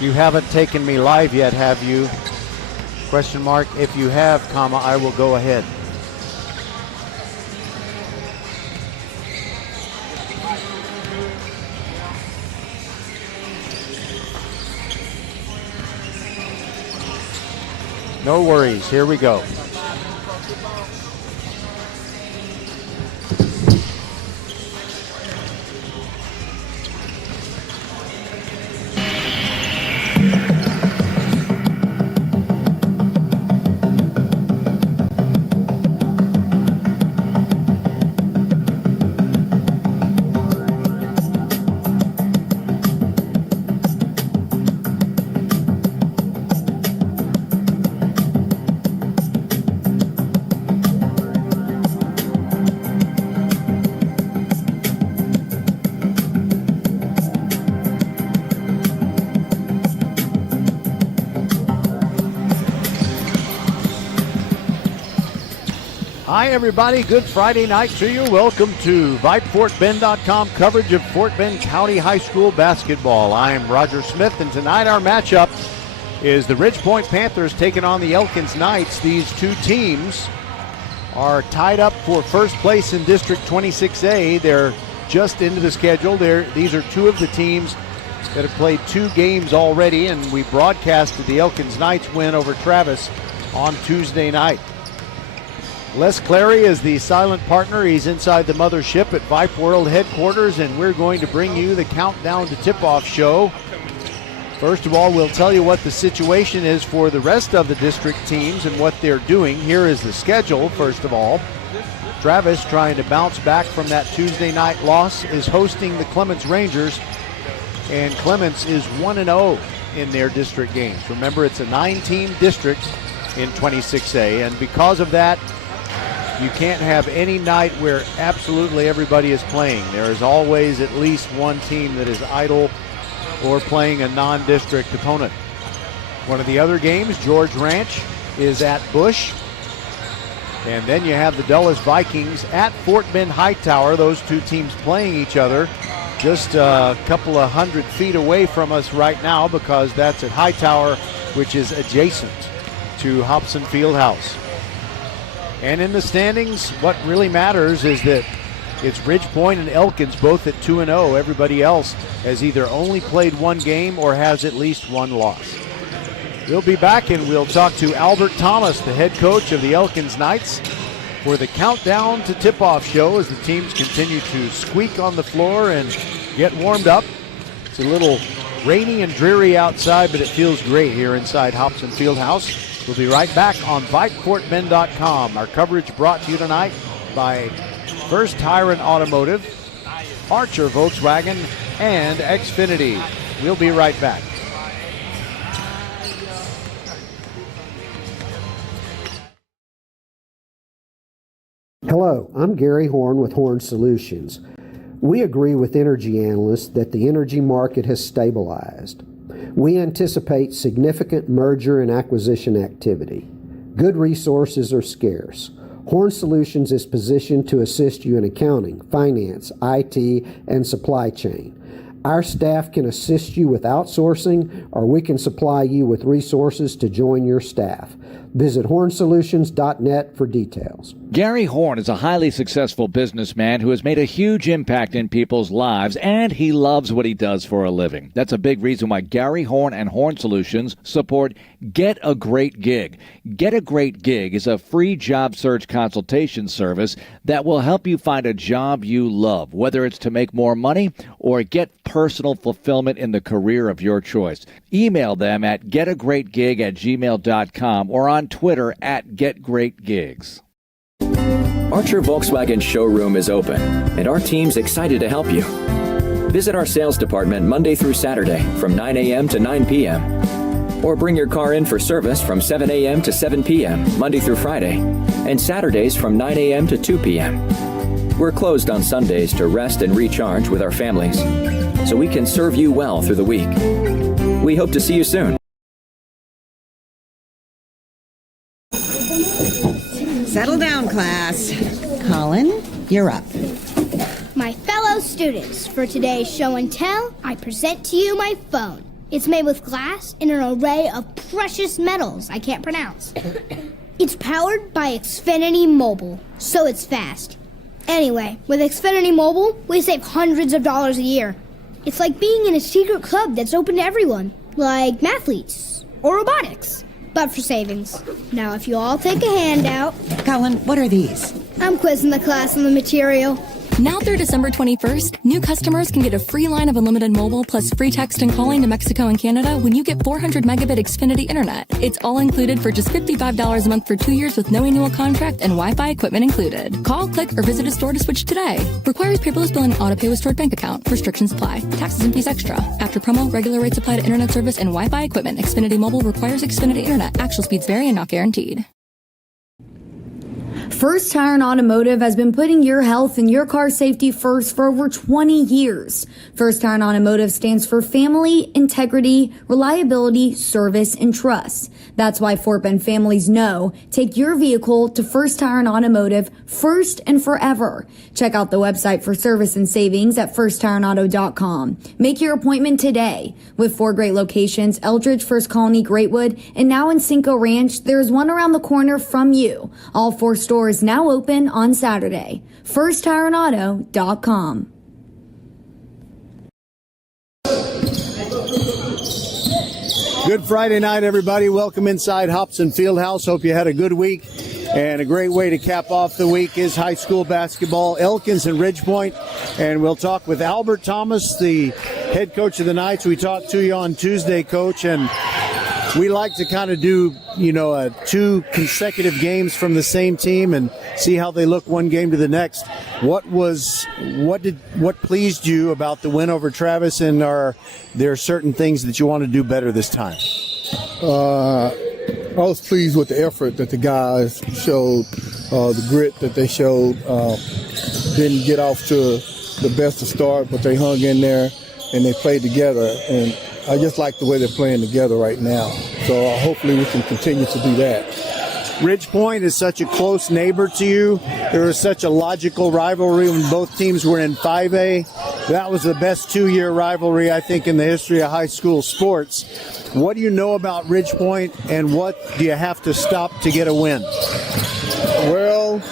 You haven't taken me live yet, have you? Question mark. If you have, comma, I will go ahead. No worries. Here we go. Hi, everybody. Good Friday night to you. Welcome to VypeFortBend.com coverage of Fort Bend County High School basketball. I'm Roger Smith, and tonight our matchup is the Ridge Point Panthers taking on the Elkins Knights. These two teams are tied up for first place in District 26A. They're just into the schedule. These are two of the teams that have played two games already, and we broadcasted the Elkins Knights win over Travis on Tuesday night. Les Clary is the silent partner. He's inside the mothership at Vype World headquarters, and we're going to bring you the Countdown to Tip-Off show. First of all, we'll tell you what the situation is for the rest of the district teams and what they're doing. Here is the schedule, first of all. Travis, trying to bounce back from that Tuesday night loss, is hosting the Clements Rangers, and Clements is 1-0 in their district games. Remember, it's a 9-team district in 26A, and because of that, you can't have any night where absolutely everybody is playing. There is always at least one team that is idle or playing a non-district opponent. One of the other games, George Ranch, is at Bush. And then you have the Dulles Vikings at Fort Bend Hightower. Those two teams playing each other just a couple of 100 feet away from us right now, because that's at Hightower, which is adjacent to Hobson Fieldhouse. And in the standings, what really matters is that it's Ridge Point and Elkins both at 2-0. Everybody else has either only played one game or has at least one loss. We'll be back and we'll talk to Albert Thomas, the head coach of the Elkins Knights, for the Countdown to Tip-Off show as the teams continue to squeak on the floor and get warmed up. It's a little rainy and dreary outside, but it feels great here inside Hobson Fieldhouse. We'll be right back on VypeFortBend.com. Our coverage brought to you tonight by First Tyrant Automotive, Archer Volkswagen, and Xfinity. We'll be right back. Hello, I'm Gary Horn with Horn Solutions. We agree with energy analysts that the energy market has stabilized. We anticipate significant merger and acquisition activity. Good resources are scarce. Horn Solutions is positioned to assist you in accounting, finance, IT, and supply chain. Our staff can assist you with outsourcing, or we can supply you with resources to join your staff. Visit hornsolutions.net for details. Gary Horn is a highly successful businessman who has made a huge impact in people's lives, and he loves what he does for a living. That's a big reason why Gary Horn and Horn Solutions support Get a Great Gig. Get a Great Gig is a free job search consultation service that will help you find a job you love, whether it's to make more money or get personal fulfillment in the career of your choice. Email them at getagreatgig@gmail.com or on Twitter at getgreatgigs. Archer Volkswagen showroom is open, and our team's excited to help you. Visit our sales department Monday through Saturday from 9 a.m. to 9 p.m. Or bring your car in for service from 7 a.m. to 7 p.m. Monday through Friday, and Saturdays from 9 a.m. to 2 p.m. We're closed on Sundays to rest and recharge with our families, so we can serve you well through the week. We hope to see you soon. Settle down, class. Colin, you're up. My fellow students, for today's show and tell, I present to you my phone. It's made with glass and an array of precious metals I can't pronounce. It's powered by Xfinity Mobile, so it's fast. Anyway, with Xfinity Mobile, we save hundreds of dollars a year. It's like being in a secret club that's open to everyone, like mathletes or robotics, but for savings. Now, if you all take a handout... Colin, what are these? I'm quizzing the class on the material. Now through December 21st, new customers can get a free line of unlimited mobile plus free text and calling to Mexico and Canada when you get 400 megabit Xfinity Internet. It's all included for just $55 a month for 2 years with no annual contract and Wi-Fi equipment included. Call, click, or visit a store to switch today. Requires paperless billing and auto-pay with stored bank account. Restrictions apply. Taxes and fees extra. After promo, regular rates apply to Internet service and Wi-Fi equipment. Xfinity Mobile requires Xfinity Internet. Actual speeds vary and not guaranteed. First Tire and Automotive has been putting your health and your car safety first for over 20 years. First Tire and Automotive stands for family, integrity, reliability, service, and trust. That's why Fort Bend families know take your vehicle to First Tire and Automotive first and forever. Check out the website for service and savings at firsttireandauto.com. Make your appointment today. With 4 great locations, Eldridge, First Colony, Greatwood, and now in Cinco Ranch, there's one around the corner from you. All 4 stores now open on Saturday. firsttireandauto.com. Good Friday night, everybody. Welcome inside Hobson Fieldhouse. Hope you had a good week. And a great way to cap off the week is high school basketball, Elkins and Ridgepoint. And we'll talk with Albert Thomas, the head coach of the Knights. We talked to you on Tuesday, Coach, and we like to kind of do, 2 consecutive games from the same team and see how they look one game to the next. What pleased you about the win over Travis, and are there certain things that you want to do better this time? I was pleased with the effort that the guys showed, the grit that they showed. Didn't get off to the best of start, but they hung in there and they played together. And I just like the way they're playing together right now. So hopefully we can continue to do that. Ridgepoint is such a close neighbor to you. There was such a logical rivalry when both teams were in 5A. That was the best 2-year rivalry, I think, in the history of high school sports. What do you know about Ridgepoint, and what do you have to stop to get a win? Well,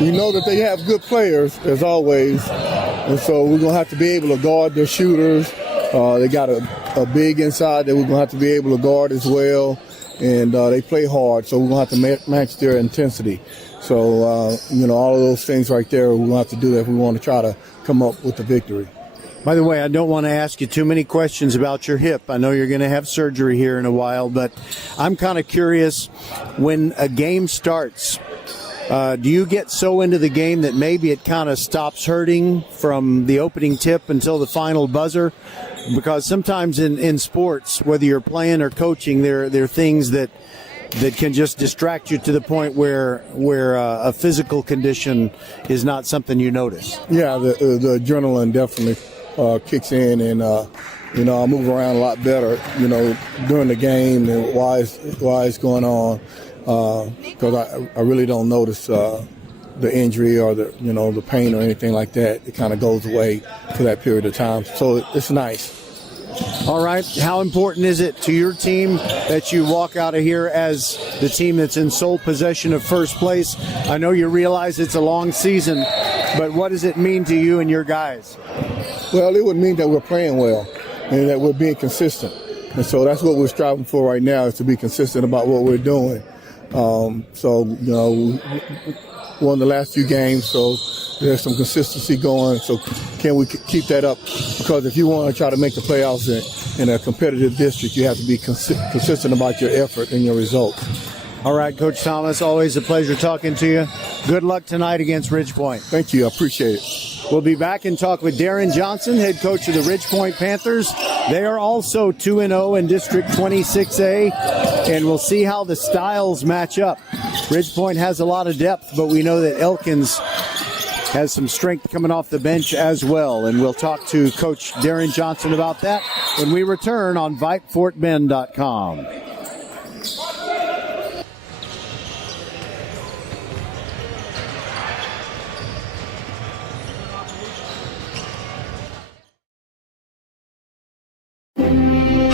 we know that they have good players, as always, and so we're going to have to be able to guard their shooters. They got a big inside that we're going to have to be able to guard as well. And they play hard, so we're going to have to match their intensity. So, all of those things right there, we're going to have to do that if we want to try to come up with the victory. By the way, I don't want to ask you too many questions about your hip. I know you're going to have surgery here in a while, but I'm kind of curious, when a game starts, do you get so into the game that maybe it kind of stops hurting from the opening tip until the final buzzer? Because sometimes in sports, whether you're playing or coaching, there are things that can just distract you to the point where a physical condition is not something you notice. Yeah, the adrenaline definitely kicks in, and I move around a lot better, during the game and while it's going on, because I really don't notice the injury or the pain or anything like that. It kind of goes away for that period of time. So it's nice. All right. How important is it to your team that you walk out of here as the team that's in sole possession of first place? I know you realize it's a long season, but what does it mean to you and your guys? Well, it would mean that we're playing well and that we're being consistent. And so that's what we're striving for right now, is to be consistent about what we're doing. Won the last few games, so there's some consistency going. So can we keep that up? Because if you want to try to make the playoffs in a competitive district, you have to be consistent about your effort and your results. All right, Coach Thomas, always a pleasure talking to you. Good luck tonight against Ridgepoint. Thank you. I appreciate it. We'll be back and talk with Darren Johnson, head coach of the Ridgepoint Panthers. They are also 2-0 in District 26A, and we'll see how the styles match up. Ridgepoint has a lot of depth, but we know that Elkins has some strength coming off the bench as well, and we'll talk to Coach Darren Johnson about that when we return on VypeFortBend.com.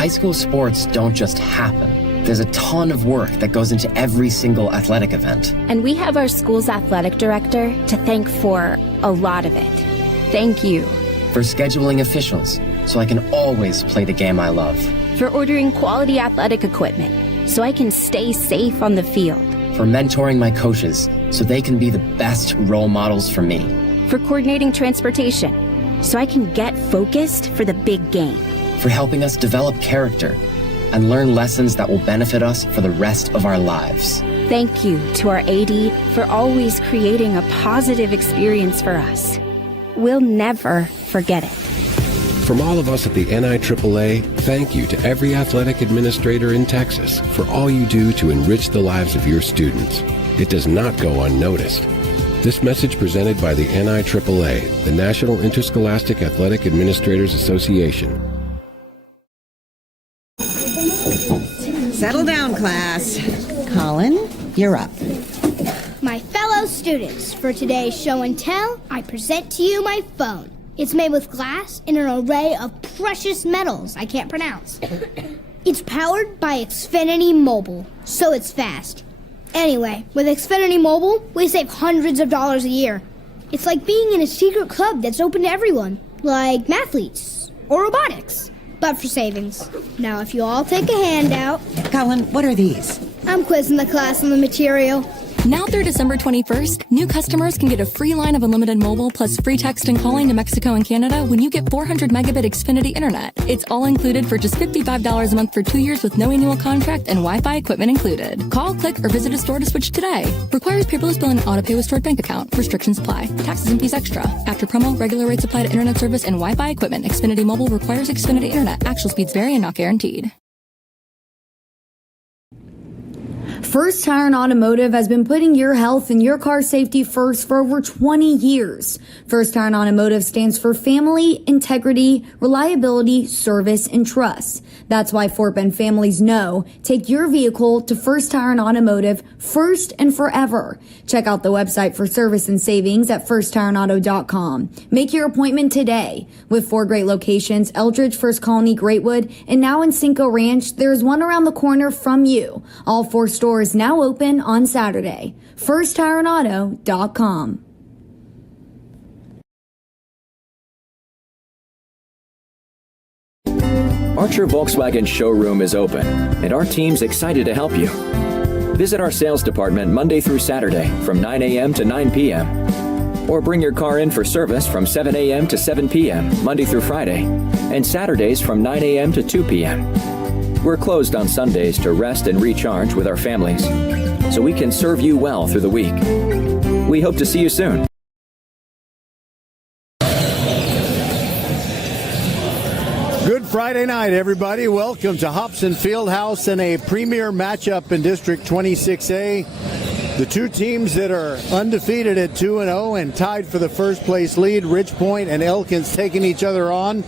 high school sports don't just happen. There's a ton of work that goes into every single athletic event. And we have our school's athletic director to thank for a lot of it. Thank you. For scheduling officials, so I can always play the game I love. For ordering quality athletic equipment, so I can stay safe on the field. For mentoring my coaches, so they can be the best role models for me. For coordinating transportation, so I can get focused for the big game. For helping us develop character and learn lessons that will benefit us for the rest of our lives. Thank you to our AD for always creating a positive experience for us. We'll never forget it. From all of us at the NIAAA, thank you to every athletic administrator in Texas for all you do to enrich the lives of your students. It does not go unnoticed. This message presented by the NIAAA, the National Interscholastic Athletic Administrators Association. Settle down, class. Colin, you're up. My fellow students, for today's show and tell, I present to you my phone. It's made with glass and an array of precious metals I can't pronounce. It's powered by Xfinity Mobile, so it's fast. Anyway, with Xfinity Mobile, we save hundreds of dollars a year. It's like being in a secret club that's open to everyone, like mathletes or robotics, but for savings. Now, if you all take a handout... Colin, what are these? I'm quizzing the class on the material. Now through December 21st, new customers can get a free line of unlimited mobile plus free text and calling to Mexico and Canada when you get 400 megabit Xfinity internet. It's all included for just $55 a month for 2 years with no annual contract and Wi-Fi equipment included. Call, click, or visit a store to switch today. Requires paperless bill and auto-pay with stored bank account. Restrictions apply. Taxes and fees extra. After promo, regular rates apply to internet service and Wi-Fi equipment. Xfinity Mobile requires Xfinity internet. Actual speeds vary and not guaranteed. First Tire and Automotive has been putting your health and your car safety first for over 20 years. First Tire and Automotive stands for family, integrity, reliability, service, and trust. That's why Fort Bend families know. Take your vehicle to First Tire and Automotive first and forever. Check out the website for service and savings at firsttireandauto.com. Make your appointment today. With 4 great locations, Eldridge, First Colony, Greatwood, and now in Cinco Ranch, there's one around the corner from you. All 4 stores now open on Saturday. firsttireandauto.com. Archer Volkswagen showroom is open, and our team's excited to help you. Visit our sales department Monday through Saturday from 9 a.m. to 9 p.m. Or bring your car in for service from 7 a.m. to 7 p.m. Monday through Friday, and Saturdays from 9 a.m. to 2 p.m. We're closed on Sundays to rest and recharge with our families, so we can serve you well through the week. We hope to see you soon. Good Friday night, everybody. Welcome to Hobson Fieldhouse in a premier matchup in District 26A. The two teams that are undefeated at 2-0 and tied for the first place lead, Ridge Point and Elkins, taking each other on.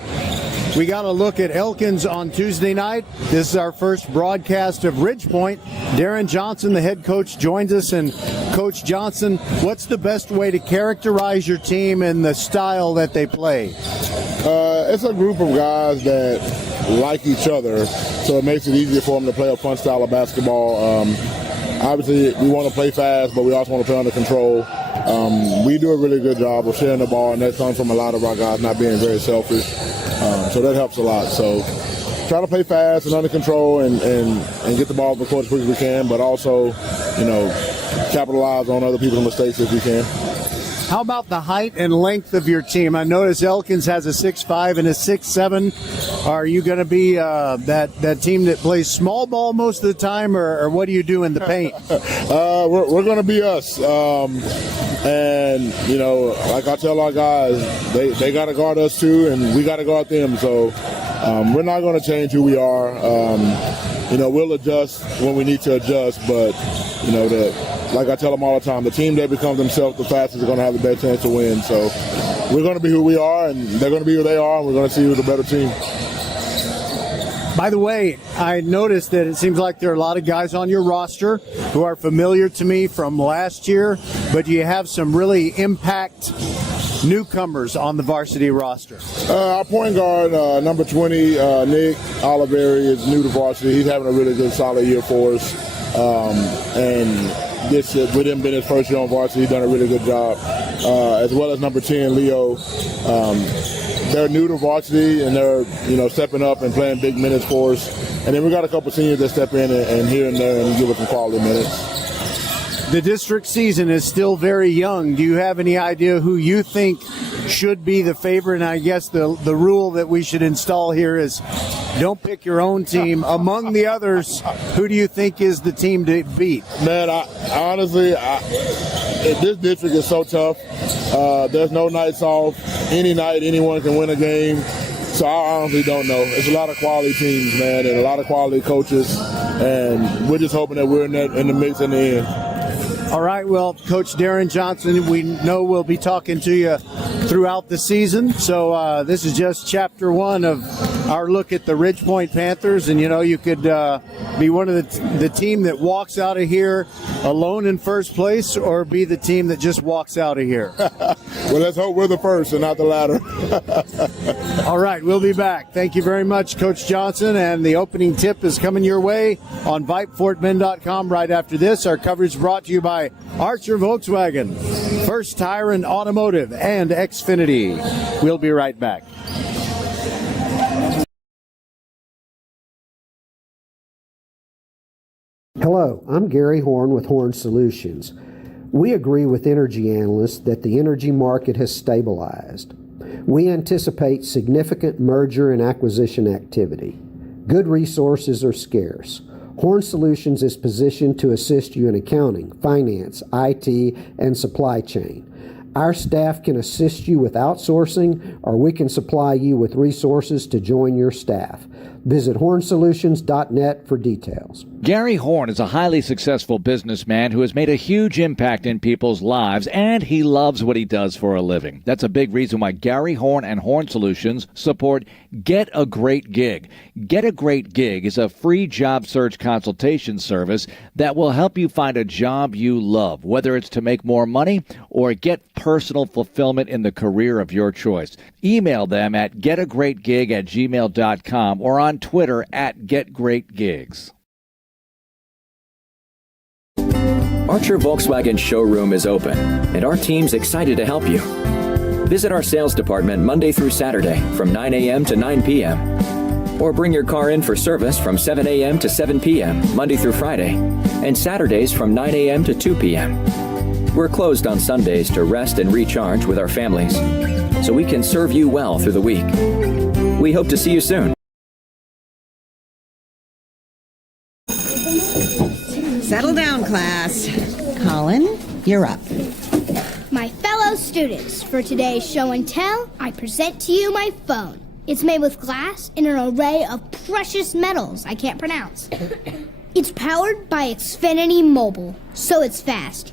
We got a look at Elkins on Tuesday night. This is our first broadcast of Ridge Point. Darren Johnson, the head coach, joins us. And Coach Johnson, what's the best way to characterize your team and the style that they play? It's a group of guys that like each other, so it makes it easier for them to play a fun style of basketball. Obviously, we want to play fast, but we also want to play under control. We do a really good job of sharing the ball, and that comes from a lot of our guys not being very selfish. So that helps a lot. So try to play fast and under control and get the ball up the court as quick as we can, but also, capitalize on other people's mistakes if we can. How about the height and length of your team? I notice Elkins has a 6'5" and a 6'7". Are you going to be that team that plays small ball most of the time, or what do you do in the paint? We're going to be us. And, like I tell our guys, they got to guard us too, and we got to guard them. So we're not going to change who we are. We'll adjust when we need to adjust, but, like I tell them all the time, the team that becomes themselves the fastest is going to have the best chance to win. So we're going to be who we are, and they're going to be who they are, and we're going to see who's the better team. By the way, I noticed that it seems like there are a lot of guys on your roster who are familiar to me from last year, but you have some really impact newcomers on the varsity roster? Our point guard, number 20, Nick Oliveri, is new to varsity. He's having a really good, solid year for us. And this, with him being his first year on varsity, he's done a really good job. As well as number 10, Leo. They're new to varsity, and they're stepping up and playing big minutes for us. And then we got a couple seniors that step in and here and there and give us some quality minutes. The district season is still very young. Do you have any idea who you think should be the favorite? And I guess the rule that we should install here is don't pick your own team. Among the others, who do you think is the team to beat? Man, honestly, this district is so tough. There's no nights off. Any night, anyone can win a game. So I honestly don't know. It's a lot of quality teams, man, and a lot of quality coaches. And we're just hoping that we're in the mix in the end. All right, well, Coach Darren Johnson, we know we'll be talking to you throughout the season. So this is just chapter one of our look at the Ridge Point Panthers. And, you could be one of the team that walks out of here alone in first place, or be the team that just walks out of here. Well, let's hope we're the first and not the latter. All right, we'll be back. Thank you very much, Coach Johnson. And the opening tip is coming your way on VypeFortBend.com right after this. Our coverage brought to you by Archer Volkswagen, First Tire and Automotive, and Xfinity. We'll be right back. Hello, I'm Gary Horn with Horn Solutions. We agree with energy analysts that the energy market has stabilized. We anticipate significant merger and acquisition activity. Good resources are scarce. Horn Solutions is positioned to assist you in accounting, finance, IT, and supply chain. Our staff can assist you with outsourcing, or we can supply you with resources to join your staff. Visit hornsolutions.net for details. Gary Horn is a highly successful businessman who has made a huge impact in people's lives, and he loves what he does for a living. That's a big reason why Gary Horn and Horn Solutions support Get a Great Gig. Get a Great Gig is a free job search consultation service that will help you find a job you love, whether it's to make more money or get personal fulfillment in the career of your choice. Email them at getagreatgig@gmail.com or on Twitter at getgreatgigs. Archer Volkswagen showroom is open, and our team's excited to help you. Visit our sales department Monday through Saturday from 9 a.m. to 9 p.m. Or bring your car in for service from 7 a.m. to 7 p.m. Monday through Friday, and Saturdays from 9 a.m. to 2 p.m. We're closed on Sundays to rest and recharge with our families, so we can serve you well through the week. We hope to see you soon. Settle down, class. Colin, you're up. My fellow students, for today's show and tell, I present to you my phone. It's made with glass and an array of precious metals I can't pronounce. It's powered by Xfinity Mobile, so it's fast.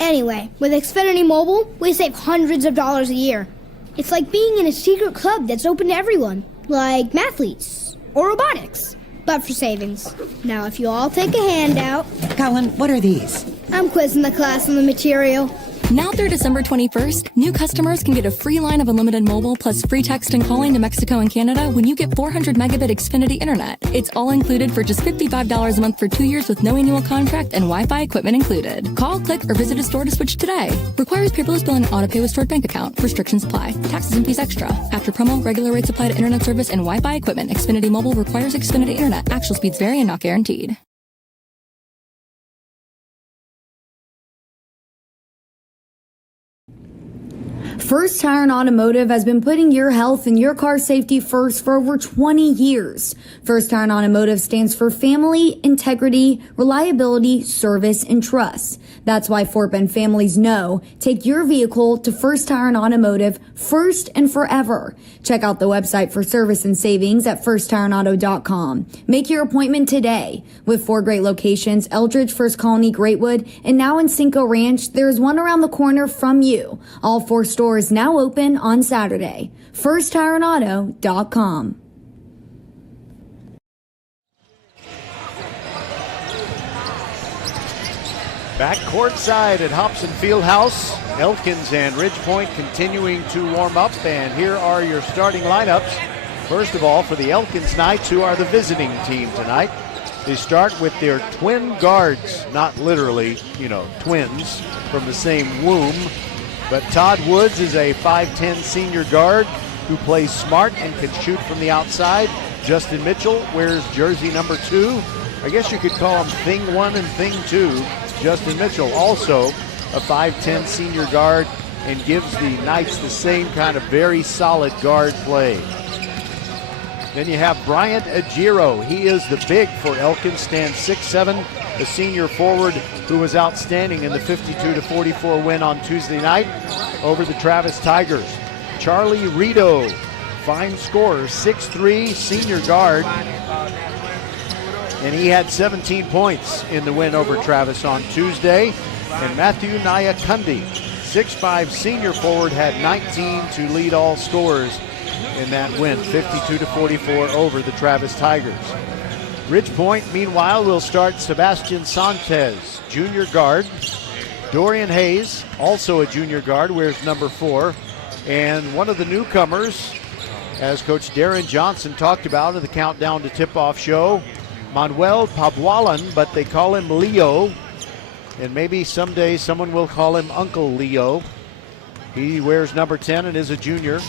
Anyway, with Xfinity Mobile, we save hundreds of dollars a year. It's like being in a secret club that's open to everyone, like mathletes or robotics, but for savings. Now, if you all take a handout... Colin, what are these? I'm quizzing the class on the material. Now through December 21st, new customers can get a free line of unlimited mobile plus free text and calling to Mexico and Canada when you get 400 megabit Xfinity internet. It's all included for just $55 a month for 2 years with no annual contract and Wi-Fi equipment included. Call, click, or visit a store to switch today. Requires paperless bill and auto-pay with stored bank account. Restrictions apply. Taxes and fees extra. After promo, regular rates apply to internet service and Wi-Fi equipment. Xfinity Mobile requires Xfinity internet. Actual speeds vary and not guaranteed. First Tire and Automotive has been putting your health and your car safety first for over 20 years. First Tire and Automotive stands for family, integrity, reliability, service, and trust. That's why Fort Bend families know. Take your vehicle to First Tire and Automotive first and forever. Check out the website for service and savings at firsttireandauto.com. Make your appointment today. With 4 great locations, Eldridge, First Colony, Greatwood, and now in Cinco Ranch, there is one around the corner from you. All 4 stores now open on Saturday. firsttireandauto.com. Back courtside at Hobson Fieldhouse Elkins and Ridgepoint continuing to warm up, and here are your starting lineups. First of all, for the Elkins Knights, who are the visiting team tonight, they start with their twin guards, not literally, twins from the same womb, but Todd Woods is a 5'10 senior guard who plays smart and can shoot from the outside. Justin Mitchell wears jersey number 2. I guess you could call him Thing 1 and Thing 2. Justin Mitchell, also a 5'10 senior guard, and gives the Knights the same kind of very solid guard play. Then you have Bryant Ajiro. He is the big for Elkins, stands 6'7", a senior forward who was outstanding in the 52-44 win on Tuesday night over the Travis Tigers. Charlie Rito, fine scorer, 6'3", senior guard, and he had 17 points in the win over Travis on Tuesday. And Matthew Nyakundi, 6'5", senior forward, had 19 to lead all scorers in that win, 52-44 over the Travis Tigers. Ridgepoint, meanwhile, will start Sebastian Sanchez, junior guard. Dorian Hayes, also a junior guard, wears number 4. And one of the newcomers, as Coach Darren Johnson talked about in the Countdown to Tip-Off show, Manuel Pabwalan, but they call him Leo. And maybe someday someone will call him Uncle Leo. He wears number 10 and is a junior.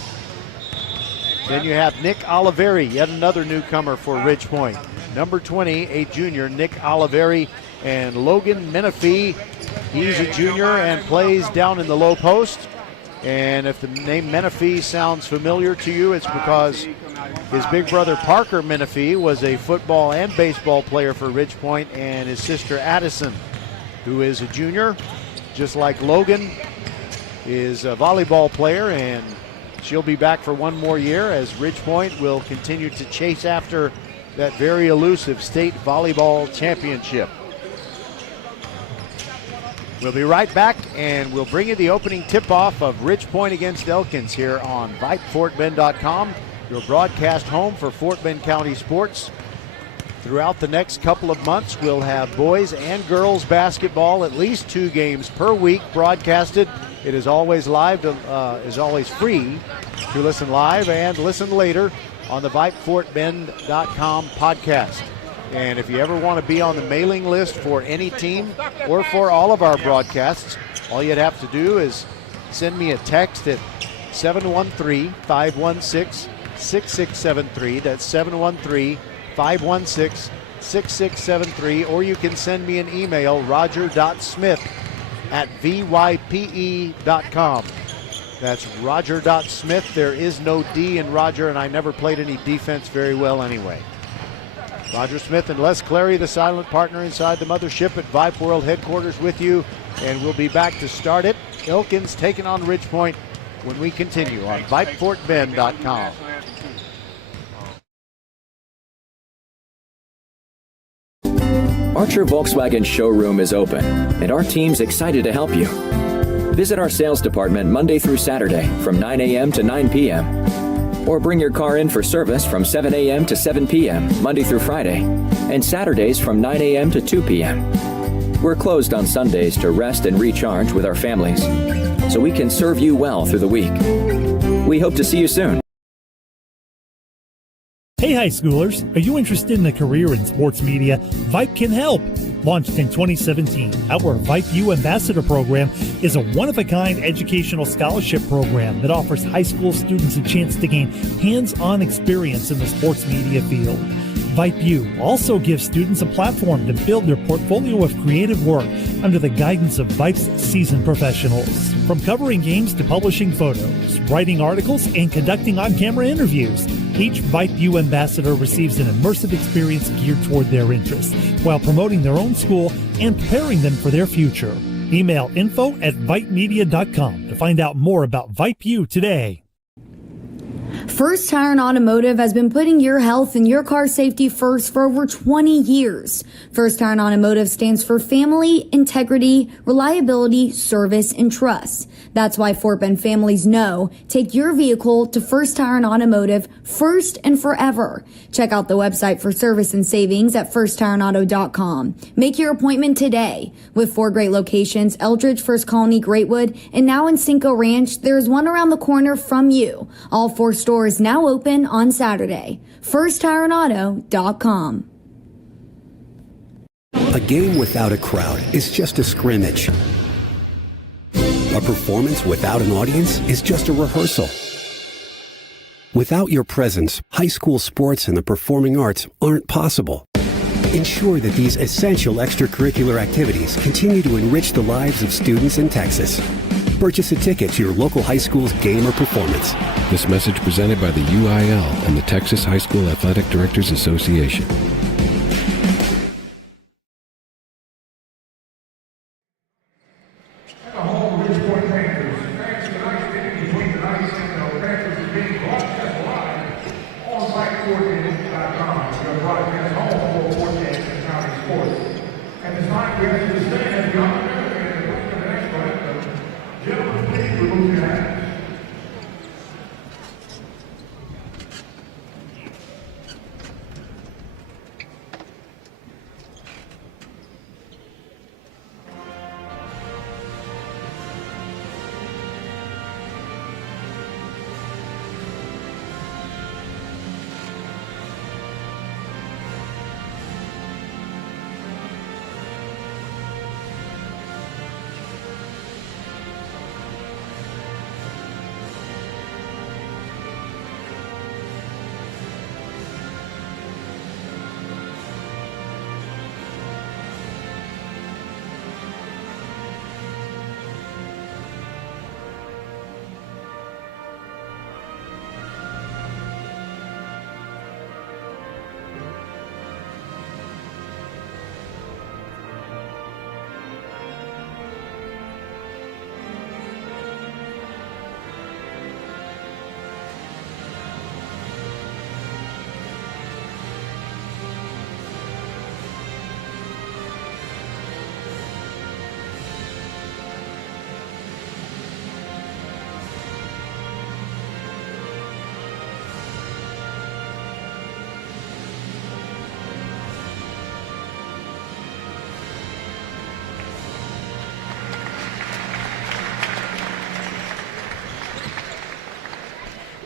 Then you have Nick Oliveri, yet another newcomer for Ridgepoint. Number 20, a junior, Nick Oliveri. And Logan Menifee, he's a junior and plays down in the low post. And if the name Menifee sounds familiar to you, it's because his big brother Parker Menifee was a football and baseball player for Ridgepoint, and his sister Addison, who is a junior, just like Logan, is a volleyball player, and she'll be back for one more year as Ridgepoint will continue to chase after that very elusive state volleyball championship. We'll be right back, and we'll bring you the opening tip-off of Ridgepoint against Elkins here on VypeFortBend.com, your broadcast home for Fort Bend County sports. Throughout the next couple of months, we'll have boys and girls basketball, at least 2 games per week broadcasted. It is always live, is always free to listen live and listen later on the VypeFortBend.com podcast. And if you ever want to be on the mailing list for any team or for all of our broadcasts, all you'd have to do is send me a text at 713-516-6673. That's 713-516-6673. Or you can send me an email, roger.smith@vype.com. That's roger.smith. There is no D in Roger, and I never played any defense very well anyway. Roger Smith and Les Clary, the silent partner inside the mothership at Vype World headquarters with you, and we'll be back to start it. Elkins taking on Ridgepoint when we continue on VypeFortBend.com. Archer Volkswagen showroom is open, and our team's excited to help you. Visit our sales department Monday through Saturday from 9 a.m. to 9 p.m. Or bring your car in for service from 7 a.m. to 7 p.m. Monday through Friday, and Saturdays from 9 a.m. to 2 p.m. We're closed on Sundays to rest and recharge with our families, so we can serve you well through the week. We hope to see you soon. Hey high schoolers, are you interested in a career in sports media? Vype can help. Launched in 2017, our Vype U Ambassador Program is a one-of-a-kind educational scholarship program that offers high school students a chance to gain hands-on experience in the sports media field. Vype U also gives students a platform to build their portfolio of creative work under the guidance of Vype's seasoned professionals. From covering games to publishing photos, writing articles, and conducting on-camera interviews, each Vype U ambassador receives an immersive experience geared toward their interests, while promoting their own school and preparing them for their future. Email info@vypemedia.com to find out more about Vype U today. First Tire and Automotive has been putting your health and your car safety first for over 20 years. First Tire and Automotive stands for family, integrity, reliability, service, and trust. That's why Fort Bend families know take your vehicle to First Tire and Automotive first and forever. Check out the website for service and savings at firsttireandauto.com. Make your appointment today. With 4 great locations, Eldridge, First Colony, Greatwood, and now in Cinco Ranch, there is one around the corner from you. All 4 stores now open on Saturday. firsttireandauto.com. A game without a crowd is just a scrimmage. A performance without an audience is just a rehearsal. Without your presence, high school sports and the performing arts aren't possible. Ensure that these essential extracurricular activities continue to enrich the lives of students in Texas. Purchase a ticket to your local high school's game or performance. This message presented by the UIL and the Texas High School Athletic Directors Association.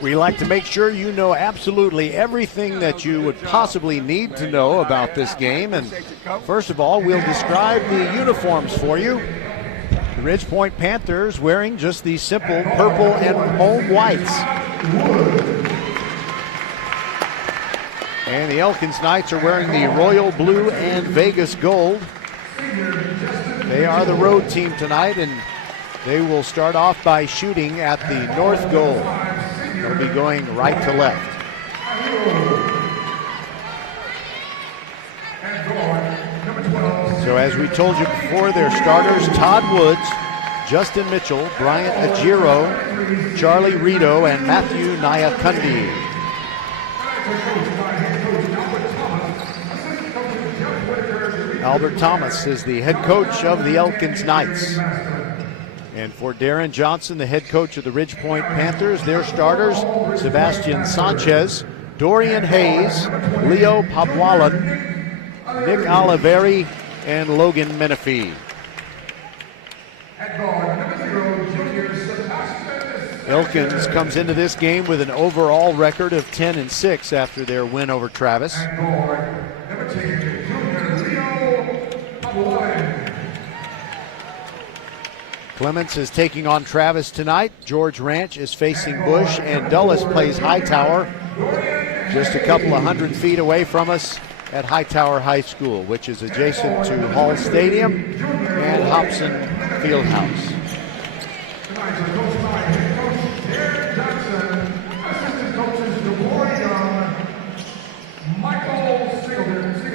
We like to make sure you know absolutely everything that you would possibly need to know about this game. And first of all, we'll describe the uniforms for you. The Ridge Point Panthers wearing just the simple purple and home whites. And the Elkins Knights are wearing the royal blue and Vegas gold. They are the road team tonight, and they will start off by shooting at the north goal. They'll be going right to left. So as we told you before, their starters: Todd Woods, Justin Mitchell, Bryant Ajiro, Charlie Rito, and Matthew Nyakundi. Albert Thomas is the head coach of the Elkins Knights. And for Darren Johnson, the head coach of the Ridge Point Panthers, their starters: Sebastian Sanchez, Dorian Hayes, Leo Pabualan, Nick Oliveri, and Logan Menifee. Elkins comes into this game with an overall record of 10-6 after their win over Travis. Clements is taking on Travis tonight. George Ranch is facing Bush, and Dulles plays Hightower just a couple of 100 feet away from us at Hightower High School, which is adjacent to Hall Stadium and Hobson Fieldhouse.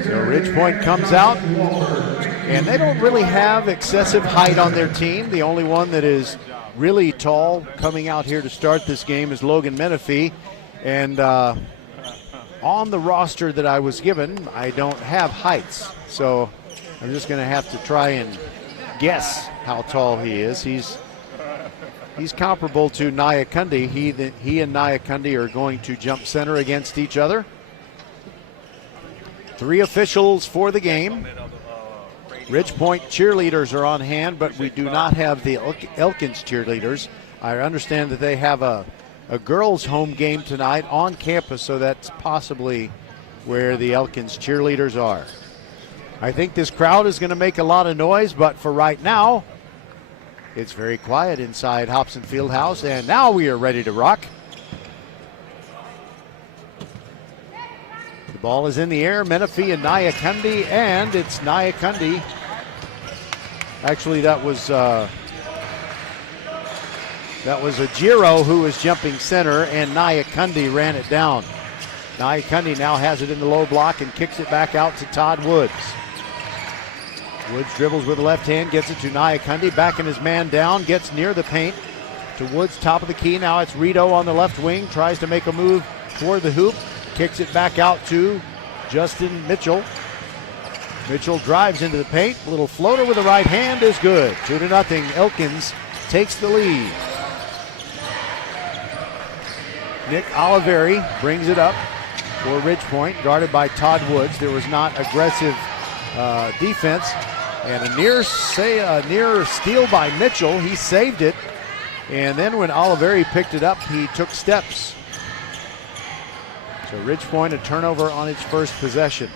So Ridge Point comes out, and they don't really have excessive height on their team. The only one that is really tall coming out here to start this game is Logan Menifee. And on the roster that I was given, I don't have heights. So I'm just going to have to try and guess how tall he is. He's He's comparable to Nyakundi. He and Nyakundi are going to jump center against each other. 3 officials for the game. Ridge Point cheerleaders are on hand, but we do not have the Elkins cheerleaders. I understand that they have a girls' home game tonight on campus, so that's possibly where the Elkins cheerleaders are. I think this crowd is going to make a lot of noise, but for right now, it's very quiet inside Hobson Fieldhouse, and now we are ready to rock. The ball is in the air, Menifee and Nyakundi, and it's Nyakundi. Actually, that was Ajiro who was jumping center, and Nyakundi ran it down. Nyakundi now has it in the low block and kicks it back out to Todd Woods. Woods dribbles with the left hand, gets it to Nyakundi, backing his man down, gets near the paint to Woods, top of the key. Now it's Rito on the left wing, tries to make a move toward the hoop, kicks it back out to Justin Mitchell. Mitchell drives into the paint, little floater with the right hand is good. 2-0, Elkins takes the lead. Nick Oliveri brings it up for Ridge Point, guarded by Todd Woods. There was not aggressive defense, and a near steal by Mitchell. He saved it, and then when Oliveri picked it up, he took steps. So Ridge Point a turnover on its first possession.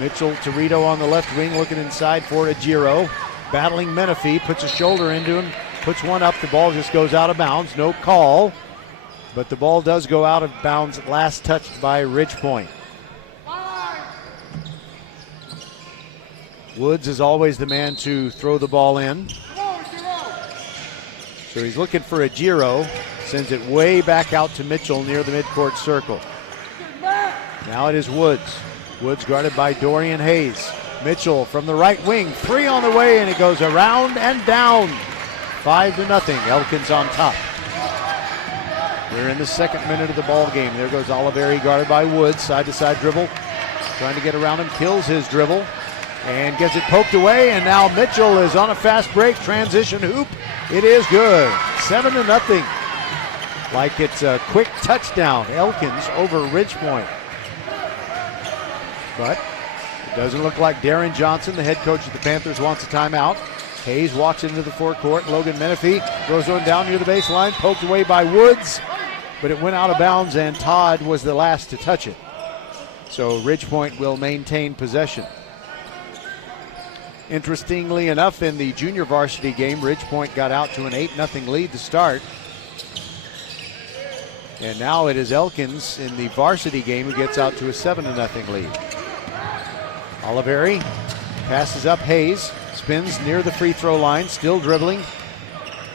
Mitchell to Rito on the left wing, looking inside for Ajiro. Battling Menifee, puts a shoulder into him, puts one up. The ball just goes out of bounds. No call, but the ball does go out of bounds, last touched by Ridge Point. Woods is always the man to throw the ball in. So he's looking for Ajiro, sends it way back out to Mitchell near the midcourt circle. Now it is Woods. Woods guarded by Dorian Hayes. Mitchell from the right wing, 3 on the way, and it goes around and down. 5-0, Elkins on top. We're in the second minute of the ball game. There goes Oliveri guarded by Woods, side-to-side dribble. Trying to get around him, kills his dribble, and gets it poked away, and now Mitchell is on a fast break, transition hoop. It is good, 7-0. Like it's a quick touchdown, Elkins over Ridge Point. But it doesn't look like Darren Johnson, the head coach of the Panthers, wants a timeout. Hayes walks into the forecourt. Logan Menifee throws one down near the baseline, poked away by Woods, but it went out of bounds, and Todd was the last to touch it. So Ridge Point will maintain possession. Interestingly enough, in the junior varsity game, Ridge Point got out to an 8-0 lead to start. And now it is Elkins in the varsity game who gets out to a 7-0 lead. Oliveri passes up Hayes, spins near the free throw line, still dribbling,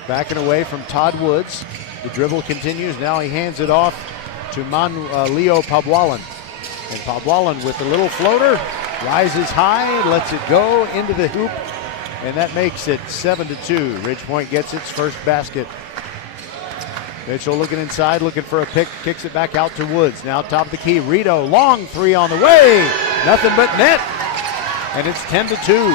backing away from Todd Woods. The dribble continues. Now he hands it off to Leo Pabwalan. And Pabwalan with the little floater, rises high, lets it go into the hoop, and that makes it 7-2. Ridge Point gets its first basket. Mitchell looking inside, looking for a pick, kicks it back out to Woods. Now top of the key, Rito, long 3 on the way, nothing but net, and it's 10-2.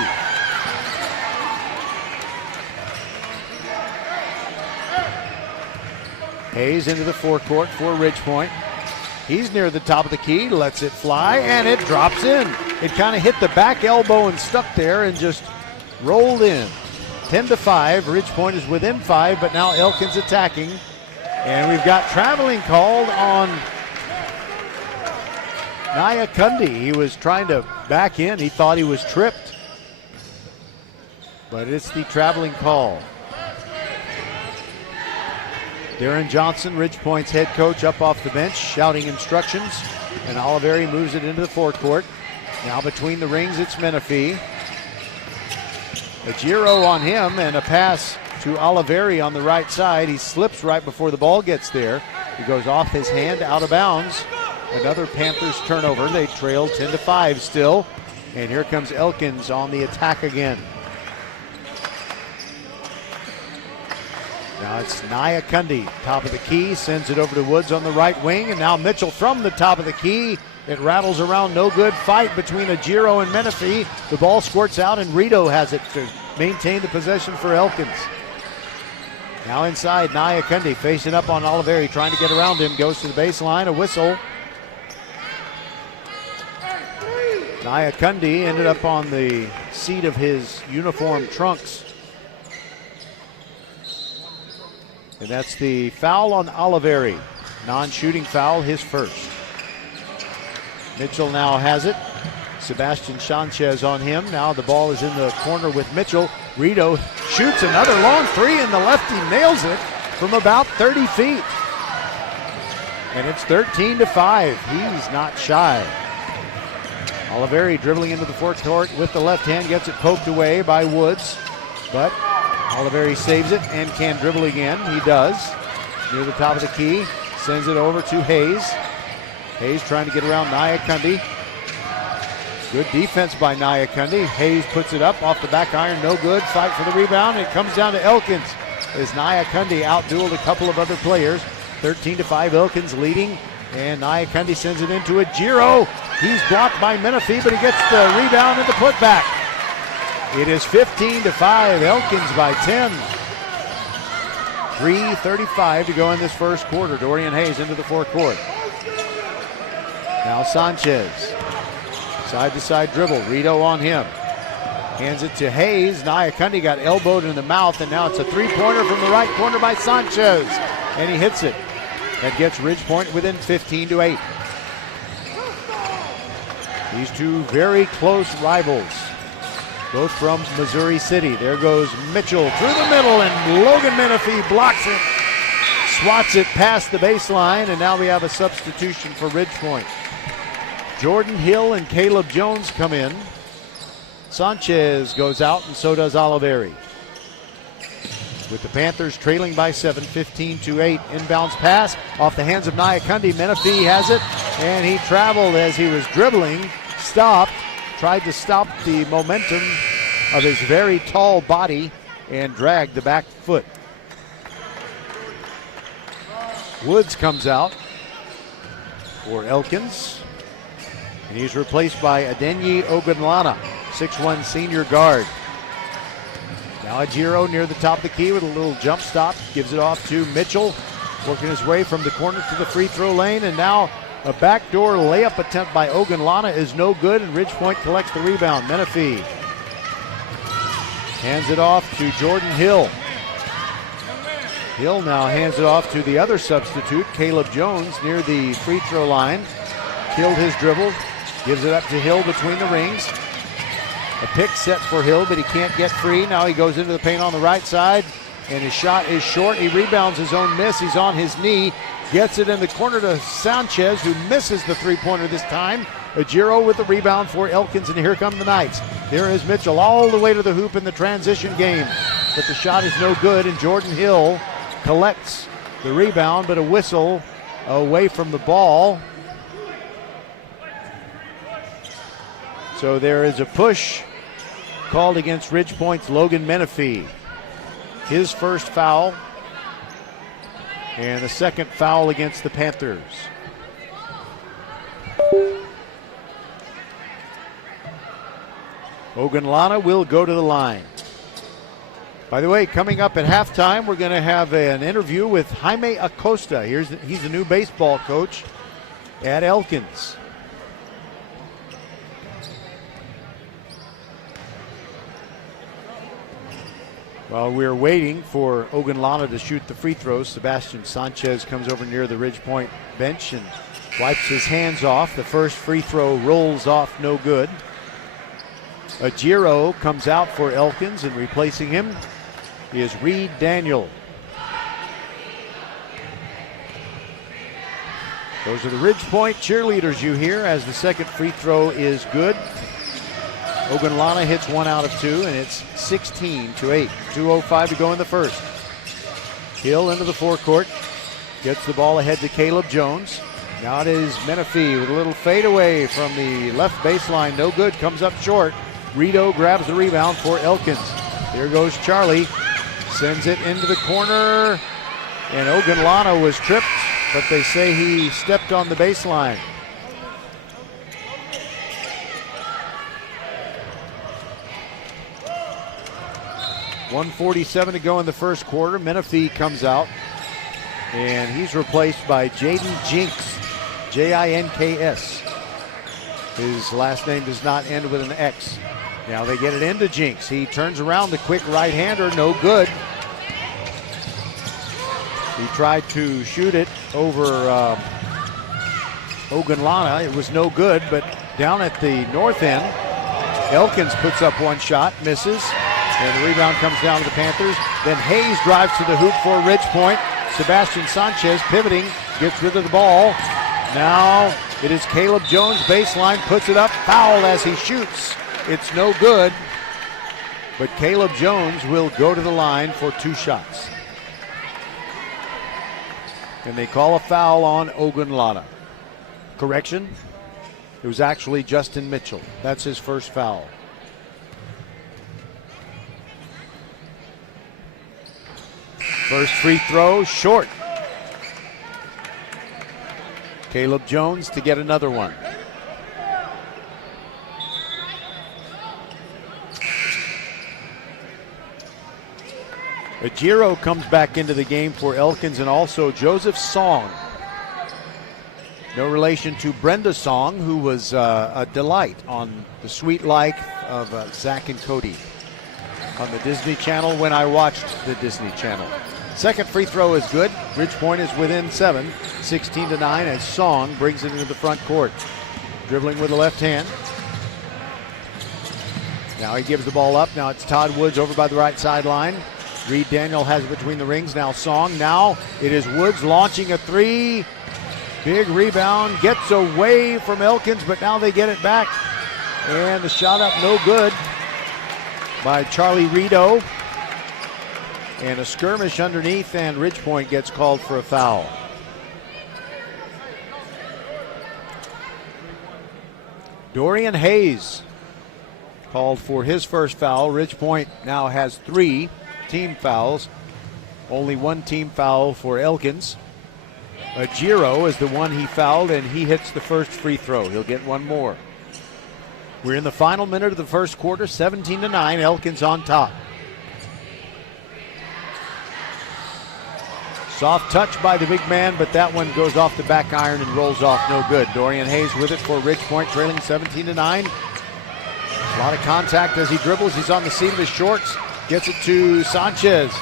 Hayes into the forecourt for Ridge Point. He's near the top of the key, lets it fly, and it drops in. It kind of hit the back elbow and stuck there and just rolled in. 10-5, Ridge Point is within 5, but now Elkins attacking. And we've got traveling called on Nyakundi. He was trying to back in. He thought he was tripped. But it's the traveling call. Darren Johnson, Ridge Point's head coach, up off the bench, shouting instructions. And Oliveri moves it into the forecourt. Now between the rings, it's Menifee. Ajiro on him, and a pass to Oliveri on the right side. He slips right before the ball gets there. He goes off his hand, out of bounds. Another Panthers turnover. They trail 10-5 still. And here comes Elkins on the attack again. Now it's Nyakundi, top of the key, sends it over to Woods on the right wing, and now Mitchell from the top of the key. It rattles around, no good. Fight between Ajiro and Menifee. The ball squirts out, and Rito has it to maintain the possession for Elkins. Now inside, Nyakundi facing up on Oliveri, trying to get around him. Goes to the baseline, a whistle. Nyakundi ended up on the seat of his uniform trunks. And that's the foul on Oliveri. Non-shooting foul, his first. Mitchell now has it. Sebastian Sanchez on him. Now the ball is in the corner with Mitchell. Rito shoots another long three, and the lefty nails it from about 30 feet. And it's 13-5. He's not shy. Oliveri dribbling into the forecourt with the left hand, gets it poked away by Woods. But Oliveri saves it and can dribble again. He does. Near the top of the key. Sends it over to Hayes. Hayes trying to get around Nyakundi. Good defense by Nyakundi. Hayes puts it up off the back iron. No good. Fight for the rebound. It comes down to Elkins as Nyakundi outdueled a couple of other players. 13-5. Elkins leading. And Nyakundi sends it into a Giro. He's blocked by Menifee, but he gets the rebound and the putback. It is 15-5. Elkins by 10. 3:35 to go in this first quarter. Dorian Hayes into the forecourt. Now Sanchez. Side-to-side dribble. Rito on him. Hands it to Hayes. Nyakundi got elbowed in the mouth, and now it's a three-pointer from the right corner by Sanchez. And he hits it. That gets Ridgepoint within 15-8. These two very close rivals, both from Missouri City. There goes Mitchell through the middle, and Logan Menifee blocks it. Swats it past the baseline, and now we have a substitution for Ridgepoint. Jordan Hill and Caleb Jones come in. Sanchez goes out, and so does Oliveri. With the Panthers trailing by 7, 15-8. Inbounds pass off the hands of Nyakundi. Menifee has it, and he traveled as he was dribbling. Stopped, tried to stop the momentum of his very tall body and dragged the back foot. Woods comes out for Elkins, and he's replaced by Adenyi Ogunlana, 6'1" senior guard. Now Ajiro near the top of the key with a little jump stop, gives it off to Mitchell, working his way from the corner to the free throw lane, and now a backdoor layup attempt by Ogunlana is no good, and Ridgepoint collects the rebound. Menifee hands it off to Jordan Hill. Hill now hands it off to the other substitute, Caleb Jones, near the free throw line. Killed his dribble, gives it up to Hill between the rings. A pick set for Hill, but he can't get free. Now he goes into the paint on the right side, and his shot is short. He rebounds his own miss. He's on his knee. Gets it in the corner to Sanchez, who misses the three-pointer this time. Ajiro with the rebound for Elkins, and here come the Knights. There is Mitchell all the way to the hoop in the transition game. But the shot is no good, and Jordan Hill collects the rebound, but a whistle away from the ball. So there is a push called against Ridgepoint's Logan Menifee. His first foul, and the second foul against the Panthers. Ogunlana will go to the line. By the way, coming up at halftime, we're going to have an interview with Jaime Acosta. He's the new baseball coach at Elkins. While we're waiting for Ogunlana to shoot the free throws, Sebastian Sanchez comes over near the Ridgepoint bench and wipes his hands off. The first free throw rolls off, no good. Ajiro comes out for Elkins, and replacing him is Reed Daniel. Those are the Ridgepoint cheerleaders you hear as the second free throw is good. Ogunlana hits 1 out of 2, and it's 16-8. 2:05 to go in the first. Hill into the forecourt. Gets the ball ahead to Caleb Jones. Now it is Menifee with a little fadeaway from the left baseline. No good, comes up short. Rito grabs the rebound for Elkins. There goes Charlie. Sends it into the corner. And Ogunlana was tripped, but they say he stepped on the baseline. 1:47 to go in the first quarter. Menifee comes out, and he's replaced by Jaden Jinks, Jinks. His last name does not end with an X. Now they get it into Jinks. He turns around, the quick right-hander, no good. He tried to shoot it over Ogunlana. It was no good, but down at the north end, Elkins puts up one shot, misses, and the rebound comes down to the Panthers. Then Hayes drives to the hoop for Ridge Point. Sebastian Sanchez pivoting, gets rid of the ball. Now it is Caleb Jones, baseline, puts it up, foul as he shoots. It's no good, but Caleb Jones will go to the line for 2 shots. And they call a foul on Ogunlana. Correction, it was actually Justin Mitchell. That's his first foul. First free throw, short. Caleb Jones to get another one. Ajiro comes back into the game for Elkins, and also Joseph Song. No relation to Brenda Song, who was a delight on The Sweet Life of Zach and Cody on the Disney Channel when I watched the Disney Channel. Second free throw is good. Ridge Point is within 7, 16-9, as Song brings it into the front court. Dribbling with the left hand. Now he gives the ball up. Now it's Todd Woods over by the right sideline. Reed Daniel has it between the rings. Now Song. Now it is Woods launching a 3. Big rebound. Gets away from Elkins, but now they get it back. And the shot up no good by Charlie Rideau. And a skirmish underneath, and Ridge Point gets called for a foul. Dorian Hayes called for his first foul. Ridge Point now has 3 team fouls. Only 1 team foul for Elkins. Ajiro is the one he fouled, and he hits the first free throw. He'll get one more. We're in the final minute of the first quarter, 17-9, Elkins on top. Soft touch by the big man, but that one goes off the back iron and rolls off, no good. Dorian Hayes with it for Ridge Point, trailing 17-9. A lot of contact as he dribbles. He's on the seat of his shorts. Gets it to Sanchez.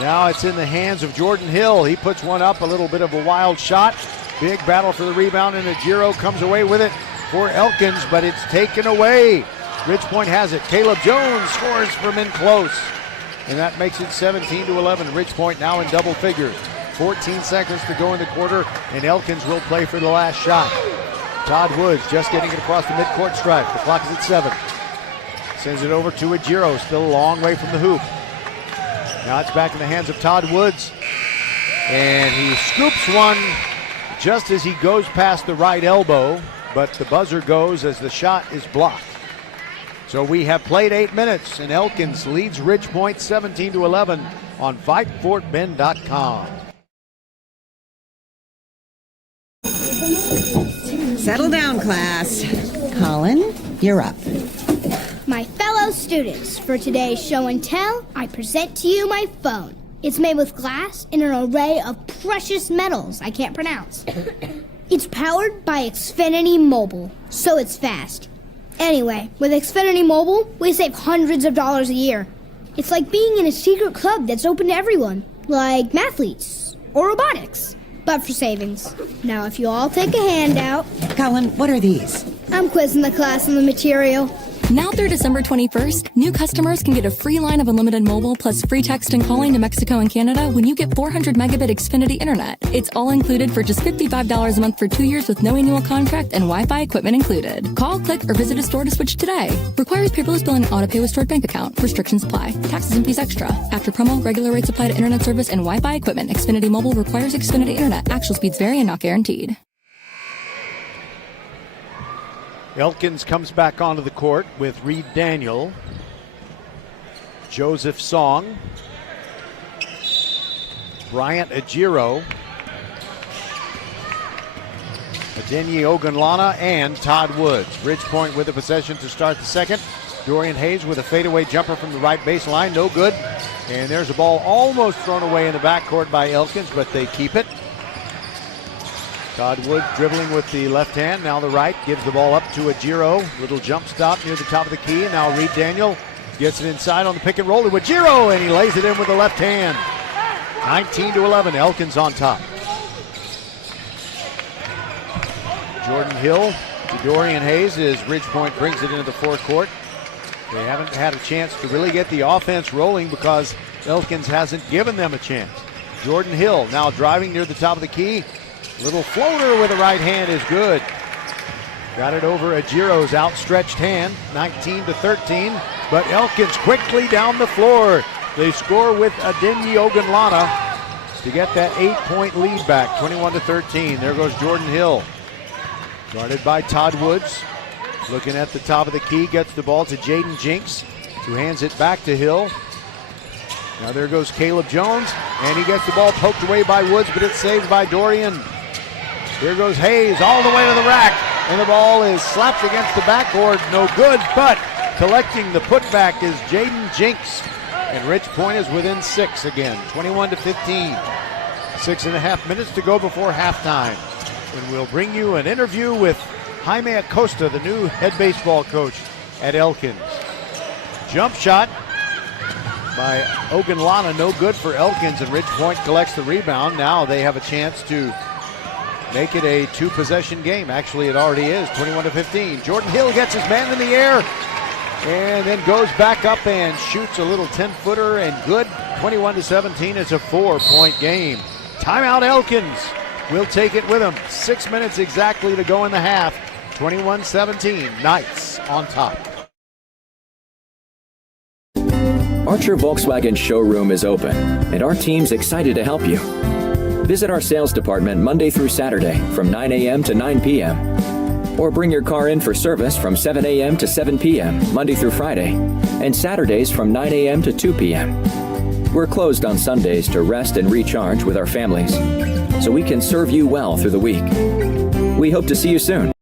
Now it's in the hands of Jordan Hill. He puts one up, a little bit of a wild shot. Big battle for the rebound, and Ajiro comes away with it for Elkins, but it's taken away. Ridge Point has it. Caleb Jones scores from in close, and that makes it 17-11. Ridge Point now in double figures. 14 seconds to go in the quarter, and Elkins will play for the last shot. Todd Woods just getting it across the midcourt stripe. The clock is at 7. Sends it over to Ajiro, still a long way from the hoop. Now it's back in the hands of Todd Woods, and he scoops one just as he goes past the right elbow, but the buzzer goes as the shot is blocked. So we have played 8 minutes, and Elkins leads Ridge Point 17-11 on VypeFortBend.com. Settle down, class. Colin, you're up. My fellow students, for today's show and tell, I present to you my phone. It's made with glass and an array of precious metals I can't pronounce. It's powered by Xfinity Mobile, so it's fast. Anyway, with Xfinity Mobile, we save hundreds of dollars a year. It's like being in a secret club that's open to everyone, like mathletes or robotics, but for savings. Now, if you all take a handout... Colin, what are these? I'm quizzing the class on the material. Now through December 21st, new customers can get a free line of unlimited mobile plus free text and calling to Mexico and Canada when you get 400 megabit Xfinity internet. It's all included for just $55 a month for 2 years with no annual contract and Wi-Fi equipment included. Call, click, or visit a store to switch today. Requires paperless billing and auto pay with stored bank account. Restrictions apply. Taxes and fees extra. After promo, regular rates apply to internet service and Wi-Fi equipment. Xfinity Mobile requires Xfinity internet. Actual speeds vary and not guaranteed. Elkins comes back onto the court with Reed Daniel, Joseph Song, Bryant Ajiro, Adenye Ogunlana, and Todd Woods. Ridge Point with the possession to start the second. Dorian Hayes with a fadeaway jumper from the right baseline. No good. And there's a ball almost thrown away in the backcourt by Elkins, but they keep it. Todd Woods dribbling with the left hand, now the right, gives the ball up to Ajiro. Little jump stop near the top of the key, and now Reed Daniel gets it inside on the pick and roll to Ajiro, and he lays it in with the left hand. 19-11, Elkins on top. Jordan Hill to Dorian Hayes as Ridgepoint brings it into the forecourt. They haven't had a chance to really get the offense rolling because Elkins hasn't given them a chance. Jordan Hill now driving near the top of the key. Little floater with the right hand is good. Got it over Ajiro's outstretched hand, 19-13. But Elkins quickly down the floor. They score with Adenyi Ogunlana to get that 8-point lead back, 21-13. There goes Jordan Hill. Guarded by Todd Woods. Looking at the top of the key, gets the ball to Jaden Jinks, who hands it back to Hill. Now there goes Caleb Jones, and he gets the ball poked away by Woods, but it's saved by Dorian. Here goes Hayes all the way to the rack, and the ball is slapped against the backboard. No good, but collecting the putback is Jaden Jinks. And Ridgepoint is within 6 again, 21-15. 6.5 minutes to go before halftime. And we'll bring you an interview with Jaime Acosta, the new head baseball coach at Elkins. Jump shot by Ogunlana, no good for Elkins, and Ridgepoint collects the rebound. Now they have a chance to make it a 2-possession game. Actually, it already is, 21-15. Jordan Hill gets his man in the air and then goes back up and shoots a little 10-footer and good. 21-17. It's a 4-point game. Timeout Elkins. We'll take it with them. 6 minutes exactly to go in the half. 21-17. Knights on top. Archer Volkswagen showroom is open, and our team's excited to help you. Visit our sales department Monday through Saturday from 9 a.m. to 9 p.m. Or bring your car in for service from 7 a.m. to 7 p.m. Monday through Friday, and Saturdays from 9 a.m. to 2 p.m. We're closed on Sundays to rest and recharge with our families, so we can serve you well through the week. We hope to see you soon.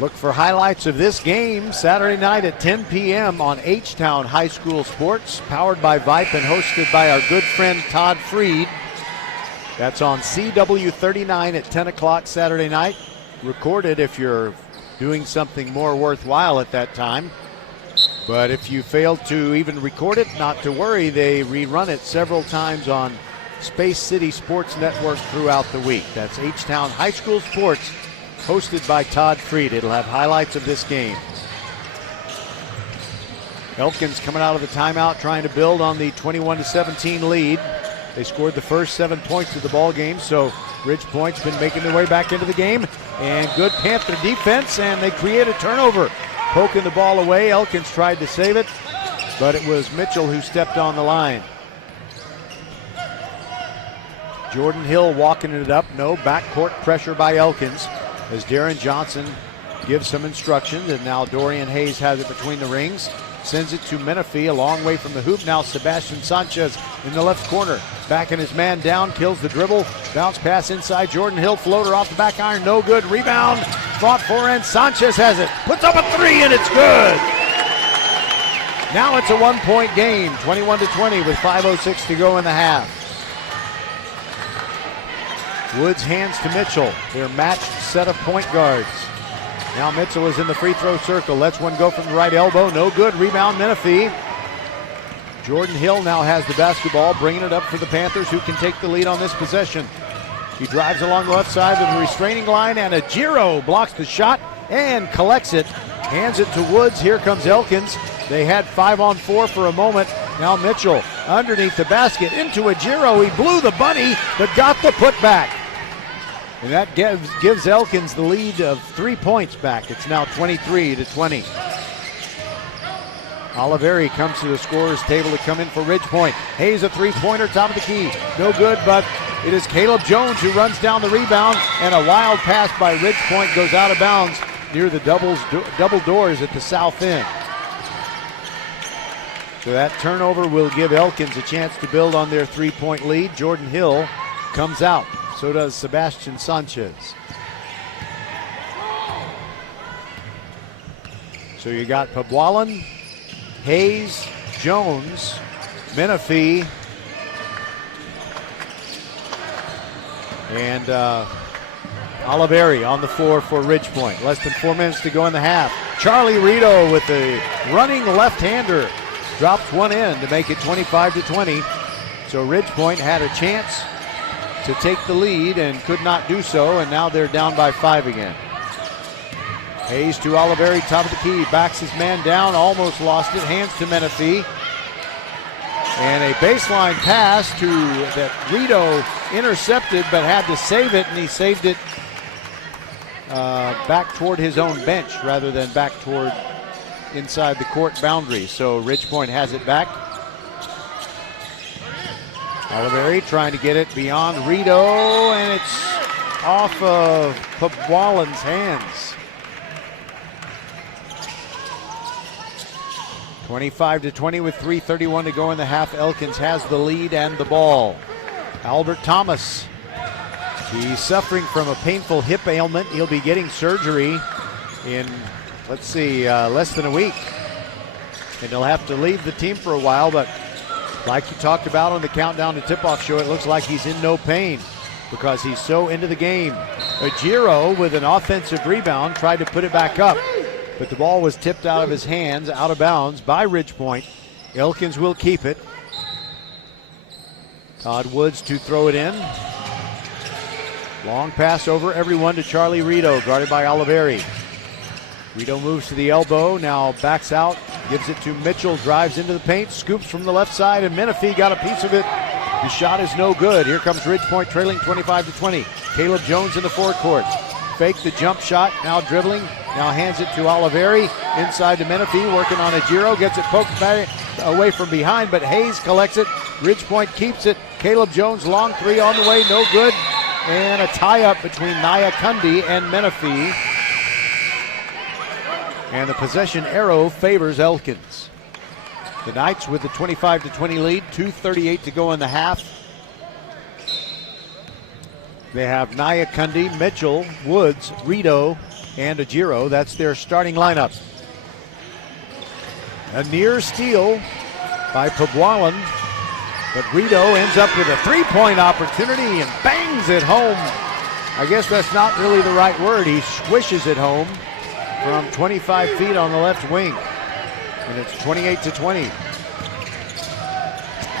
Look for highlights of this game Saturday night at 10 p.m. on H-Town High School Sports, powered by Vype and hosted by our good friend Todd Freed. That's on CW39 at 10 o'clock Saturday night. Recorded if you're doing something more worthwhile at that time. But if you fail to even record it, not to worry. They rerun it several times on Space City Sports Network throughout the week. That's H-Town High School Sports, hosted by Todd Freed. It'll have highlights of this game. Elkins coming out of the timeout trying to build on the 21-17 lead. They scored the first 7 points of the ball game, so Ridgepoint's been making their way back into the game. And good Panther defense, and they create a turnover. Poking the ball away. Elkins tried to save it, but it was Mitchell who stepped on the line. Jordan Hill walking it up. No backcourt pressure by Elkins as Darren Johnson gives some instructions, and now Dorian Hayes has it between the rings. Sends it to Menifee, a long way from the hoop. Now Sebastian Sanchez in the left corner. Backing his man down, kills the dribble. Bounce pass inside. Jordan Hill, floater off the back iron. No good. Rebound. Fought for, and Sanchez has it. Puts up a three, and it's good. Now it's a 1-point game, 21-20 with 5:06 to go in the half. Woods hands to Mitchell. Their matched set of point guards. Now Mitchell is in the free throw circle. Lets one go from the right elbow. No good. Rebound Menifee. Jordan Hill now has the basketball, bringing it up for the Panthers, who can take the lead on this possession. He drives along the left side of the restraining line, and Ajiro blocks the shot and collects it. Hands it to Woods. Here comes Elkins. They had 5-on-4 for a moment. Now Mitchell underneath the basket into Ajiro. He blew the bunny, but got the putback. And that gives Elkins the lead of 3 points back. It's now 23-20. Oliveri comes to the scorer's table to come in for Ridgepoint. Hayes a three-pointer, top of the key. No good, but it is Caleb Jones who runs down the rebound, and a wild pass by Ridgepoint goes out of bounds near the double doors at the south end. So that turnover will give Elkins a chance to build on their 3-point lead. Jordan Hill comes out. So does Sebastian Sanchez. So you got Pabwalan, Hayes, Jones, Menifee, and Oliveri on the floor for Ridgepoint. Less than 4 minutes to go in the half. Charlie Rito with the running left-hander drops one in to make it 25-20. So Ridgepoint had a chance to take the lead and could not do so, and now they're down by 5 again. Hayes to Oliveri, top of the key, backs his man down, almost lost it, hands to Menifee. And a baseline pass that Rito intercepted but had to save it, and he saved it back toward his own bench rather than back toward inside the court boundary. So Ridgepoint has it back. Oliveri trying to get it beyond Rito, and it's off of Pabwalan's hands. 25-20 with 3:31 to go in the half. Elkins has the lead and the ball. Albert Thomas. He's suffering from a painful hip ailment. He'll be getting surgery in, less than a week. And he'll have to leave the team for a while, but like you talked about on the Countdown to Tip-Off show, it looks like he's in no pain because he's so into the game. Ejiro with an offensive rebound tried to put it back up, but the ball was tipped out of his hands, out of bounds by Ridgepoint. Elkins will keep it. Todd Woods to throw it in. Long pass over everyone to Charlie Rito, guarded by Oliveri. Rito moves to the elbow, now backs out, gives it to Mitchell, drives into the paint, scoops from the left side, and Menifee got a piece of it. The shot is no good. Here comes Ridgepoint trailing 25-20. Caleb Jones in the forecourt. Fake the jump shot, now dribbling, now hands it to Oliveri, inside to Menifee, working on Ejiro, gets it poked back away from behind, but Hayes collects it. Ridgepoint keeps it. Caleb Jones, long three on the way, no good. And a tie-up between Naya Kundi and Menifee. And the possession arrow favors Elkins. The Knights with the 25-20 lead, 2:38 to go in the half. They have Naya Kundi, Mitchell, Woods, Rito, and Ejiro. That's their starting lineup. A near steal by Pabwalan, but Rito ends up with a three-point opportunity and bangs it home. I guess that's not really the right word. He swishes it home from 25 feet on the left wing. And it's 28-20.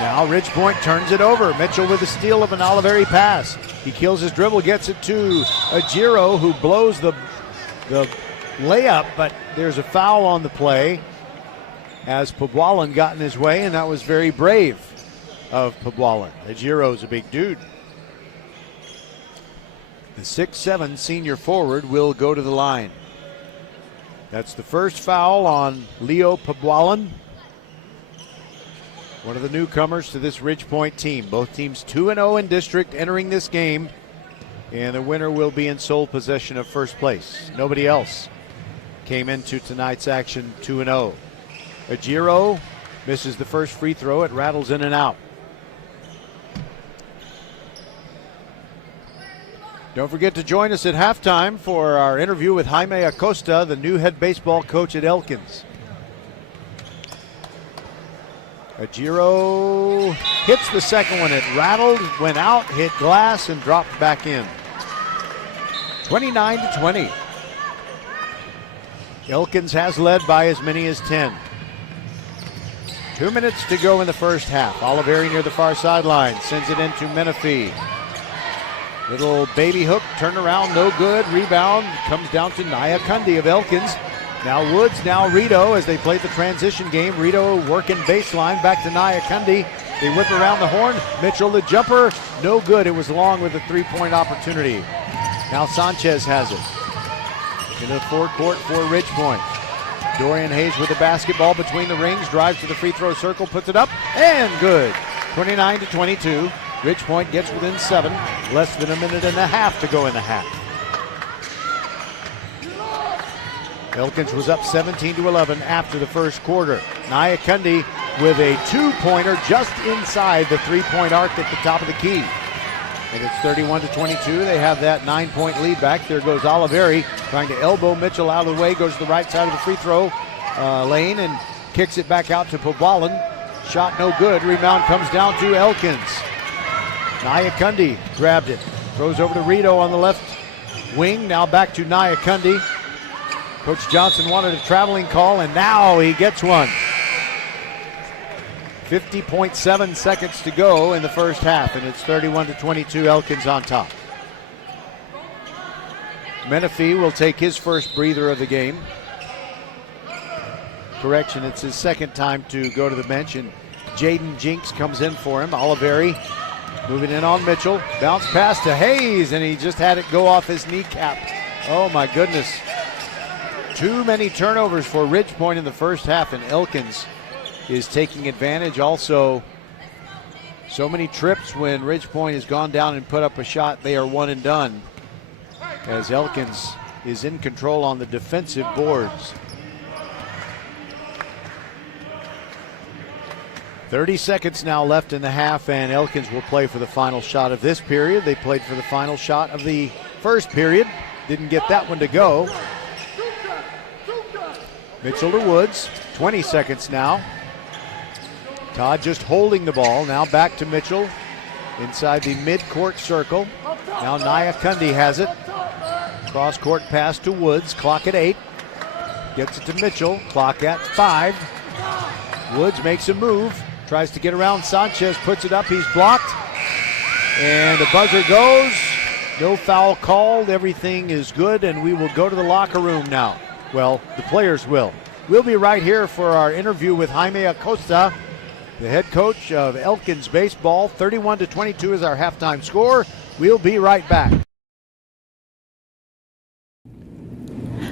Now Ridgepoint turns it over. Mitchell with a steal of an Oliveri pass. He kills his dribble, gets it to Ejiro, who blows the layup, but there's a foul on the play as Pabwalan got in his way, and that was very brave of Pabwalan. Ejiro's a big dude. The 6'7" senior forward will go to the line. That's the first foul on Leo Pabwalan, one of the newcomers to this Ridgepoint team. Both teams 2-0 in district entering this game, and the winner will be in sole possession of first place. Nobody else came into tonight's action 2-0. Ejiro misses the first free throw. It rattles in and out. Don't forget to join us at halftime for our interview with Jaime Acosta, the new head baseball coach at Elkins. Ejiro hits the second one. It rattled, went out, hit glass, and dropped back in. 29-20. Elkins has led by as many as 10. 2 minutes to go in the first half. Oliveri near the far sideline, sends it into Menifee. Little baby hook, turn around, no good. Rebound comes down to Naya Kundi of Elkins. Now Woods, now Rito as they play the transition game. Rito working baseline, back to Naya Kundi. They whip around the horn. Mitchell the jumper, no good. It was long with a three-point opportunity. Now Sanchez has it. Into the forecourt for Ridgepoint. Dorian Hayes with the basketball between the rings, drives to the free throw circle, puts it up, and good. 29-22. Ridgepoint gets within 7. Less than a minute and a half to go in the half. Elkins was up 17-11 after the first quarter. Naya Kundi with a two-pointer just inside the three-point arc at the top of the key. And it's 31-22. They have that 9-point lead back. There goes Oliveri trying to elbow Mitchell out of the way. Goes to the right side of the free throw lane and kicks it back out to Pobalin. Shot no good. Rebound comes down to Elkins. Nyakundi grabbed it. Throws over to Rito on the left wing. Now back to Nyakundi. Coach Johnson wanted a traveling call, and now he gets one. 50.7 seconds to go in the first half, and it's 31-22, Elkins on top. Menifee will take his first breather of the game. Correction, it's his second time to go to the bench, and Jaden Jinks comes in for him. Oliveri moving in on Mitchell. Bounce pass to Hayes, and he just had it go off his kneecap. Oh, my goodness. Too many turnovers for Ridgepoint in the first half, and Elkins is taking advantage. Also, so many trips when Ridgepoint has gone down and put up a shot, they are one and done, as Elkins is in control on the defensive boards. 30 seconds now left in the half, and Elkins will play for the final shot of this period. They played for the final shot of the first period. Didn't get that one to go. Mitchell to Woods, 20 seconds now. Todd just holding the ball. Now back to Mitchell inside the mid-court circle. Now Nyakundi has it. Cross-court pass to Woods. Clock at 8. Gets it to Mitchell. Clock at 5. Woods makes a move. Tries to get around Sanchez. Puts it up. He's blocked. And the buzzer goes. No foul called. Everything is good, and we will go to the locker room now. Well, the players will. We'll be right here for our interview with Jaime Acosta, the head coach of Elkins baseball. 31-22 is our halftime score. We'll be right back.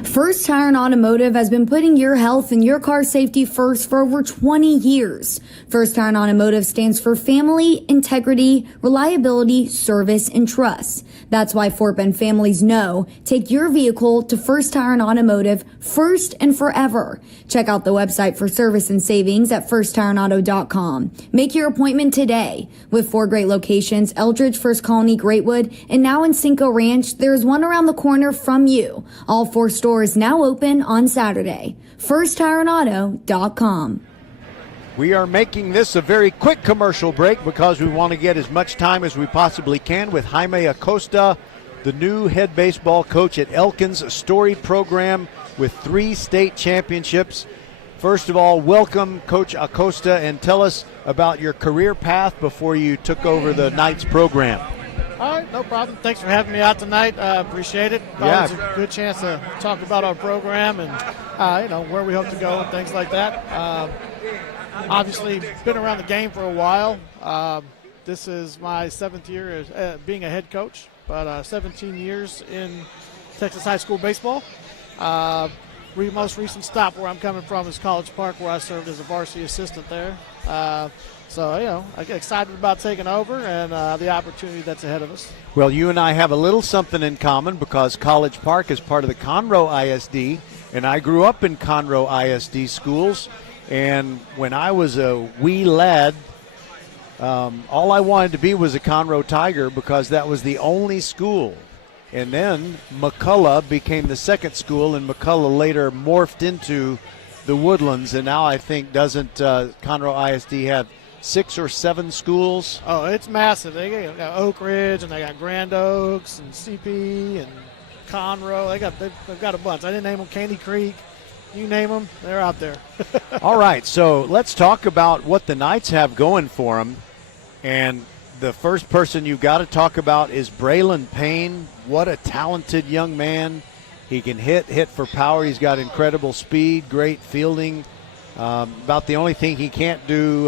First Tire and Automotive has been putting your health and your car safety first for over 20 years. First Tire and Automotive stands for family, integrity, reliability, service, and trust. That's why Fort Bend families know take your vehicle to First Tire and Automotive first and forever. Check out the website for service and savings at firsttireandauto.com. Make your appointment today. With 4 great locations, Eldridge, First Colony, Greatwood, and now in Cinco Ranch, there's one around the corner from you. All 4 stores now open on Saturday. firsttireandauto.com. We are making this a very quick commercial break because we want to get as much time as we possibly can with Jaime Acosta, the new head baseball coach at Elkins, a storied program with 3 state championships. First of all, welcome, Coach Acosta, and tell us about your career path before you took over the Knights program. All right, no problem. Thanks for having me out tonight. I appreciate it. Yeah. It's a good chance to talk about our program and where we hope to go and things like that. Obviously, been around the game for a while. This is my 7th year as being a head coach, but 17 years in Texas high school baseball. Most recent stop where I'm coming from is College Park, where I served as a varsity assistant there. So, I get excited about taking over and the opportunity that's ahead of us. Well, you and I have a little something in common because College Park is part of the Conroe ISD, and I grew up in Conroe ISD schools. And when I was a wee lad, all I wanted to be was a Conroe Tiger because that was the only school. And then McCullough became the second school, and McCullough later morphed into the Woodlands. And now I think doesn't Conroe ISD have 6 or 7 schools? Oh, it's massive. They got Oak Ridge, and they got Grand Oaks, and CP, and Conroe. They've got a bunch. I didn't name them. Candy Creek. You name them, they're out there. All right, so let's talk about what the Knights have going for them. And the first person you've got to talk about is Braylon Payne. What a talented young man. He can hit for power. He's got incredible speed, great fielding. About the only thing he can't do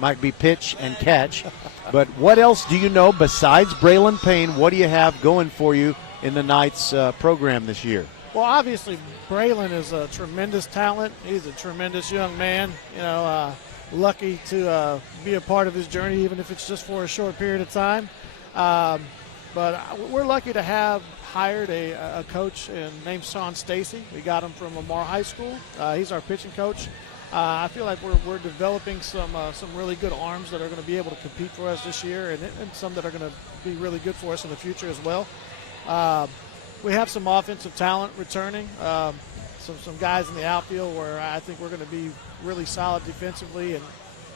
might be pitch and catch. But what else do you know besides Braylon Payne? What do you have going for you in the Knights program this year? Well, obviously, Braylon is a tremendous talent. He's a tremendous young man. Lucky to be a part of his journey, even if it's just for a short period of time. But we're lucky to have hired a coach named Sean Stacy. We got him from Lamar High School. He's our pitching coach. I feel like we're developing some really good arms that are going to be able to compete for us this year, and some that are going to be really good for us in the future as well. We have some offensive talent returning, some guys in the outfield where I think we're going to be really solid defensively, and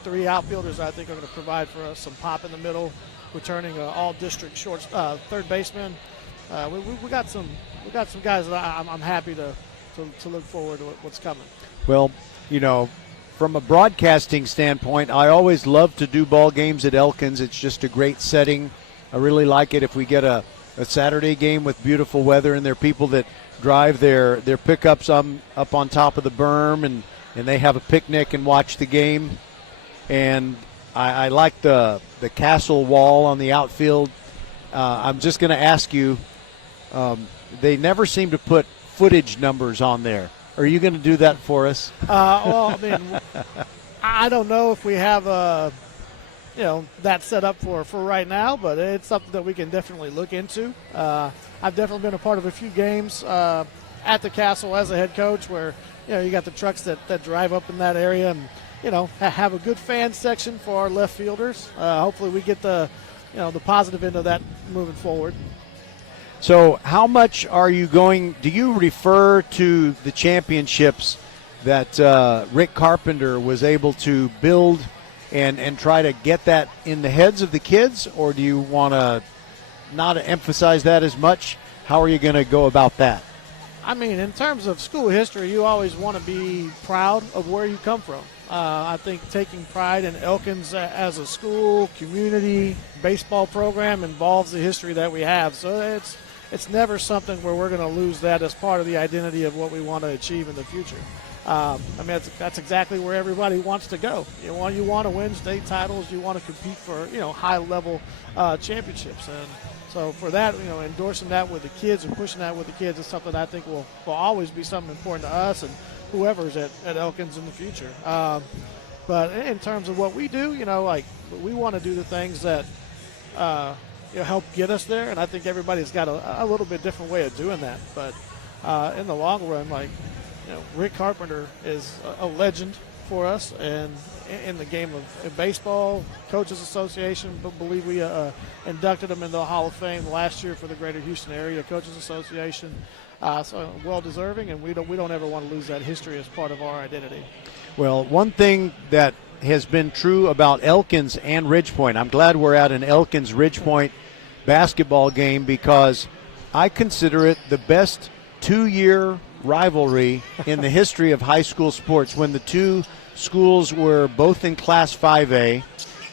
3 outfielders I think are going to provide for us some pop in the middle, returning all-district third baseman. We got some guys that I'm happy to look forward to what's coming. Well, from a broadcasting standpoint, I always love to do ball games at Elkins. It's just a great setting. I really like it if we get a Saturday game with beautiful weather, and there are people that drive their pickups up on top of the berm, and they have a picnic and watch the game. And I like the castle wall on the outfield. I'm just going to ask you, they never seem to put footage numbers on there. Are you going to do that for us? Well, I mean, I don't know if we have that set up for right now, but it's something that we can definitely look into. I've definitely been a part of a few games at the Castle as a head coach where, you got the trucks that drive up in that area and, have a good fan section for our left fielders. Hopefully we get the positive end of that moving forward. So how much are you do you refer to the championships that Rick Carpenter was able to build and try to get that in the heads of the kids, or do you want to not emphasize that as much? How are you going to go about that? I mean, in terms of school history, you always want to be proud of where you come from. I think taking pride in Elkins as a school, community, baseball program involves the history that we have. So it's never something where we're going to lose that as part of the identity of what we want to achieve in the future. I mean, that's exactly where everybody wants to go. You want to win state titles. You want to compete for high-level championships. And so for that, endorsing that with the kids and pushing that with the kids is something I think will always be something important to us and whoever's at Elkins in the future. But in terms of what we do, we want to do the things that help get us there, and I think everybody's got a little bit different way of doing that. But in the long run, Rick Carpenter is a legend for us, and in the game of baseball, Coaches Association, but believe we inducted him into the Hall of Fame last year for the Greater Houston Area Coaches Association. So well deserving, and we don't ever want to lose that history as part of our identity. Well, one thing that has been true about Elkins and Ridgepoint, I'm glad we're at an Elkins Ridgepoint basketball game because I consider it the best 2-year rivalry in the history of high school sports. When the two schools were both in Class 5A,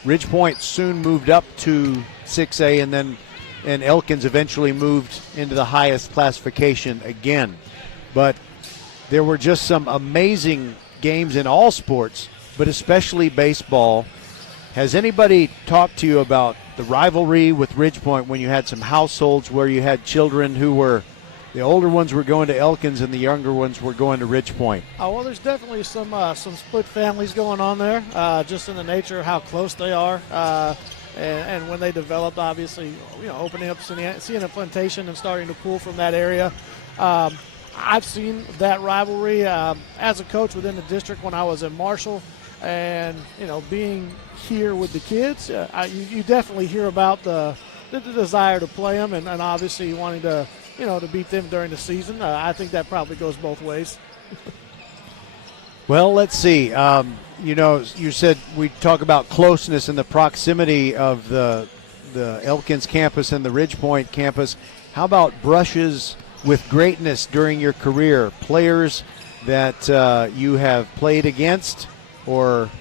Ridgepoint soon moved up to 6A, and Elkins eventually moved into the highest classification again. But there were just some amazing games in all sports, but especially baseball. Has anybody talked to you about the rivalry with Ridgepoint when you had some households where you had children who were, the older ones were going to Elkins and the younger ones were going to Ridgepoint? Oh, well, there's definitely some split families going on there, just in the nature of how close they are. And when they developed, obviously, opening up Sienna Plantation and starting to pull from that area. I've seen that rivalry as a coach within the district when I was in Marshall. And, being here with the kids, you definitely hear about the desire to play them and obviously wanting to, to beat them during the season. I think that probably goes both ways. Well, let's see. You said we talk about closeness and the proximity of the Elkins campus and the Ridgepoint campus. How about brushes with greatness during your career? Players that you have played against or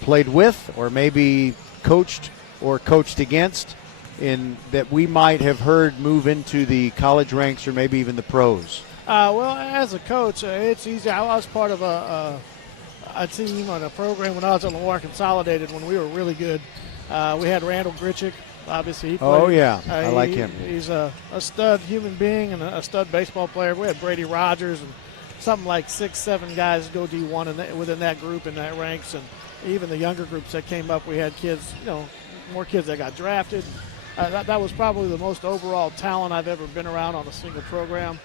played with, or maybe coached or coached against, in that we might have heard move into the college ranks or maybe even the pros? Well, as a coach, it's easy. I was part of a team on a program when I was at Lamar Consolidated when we were really good. We had Randall Gritchick. Obviously, he played. Oh, yeah. I like him. He's a stud human being and a stud baseball player. We had Brady Rogers and something like 6-7 guys go D1 within that group in that ranks. And even the younger groups that came up, we had kids, more kids that got drafted. That was probably the most overall talent I've ever been around on a single program.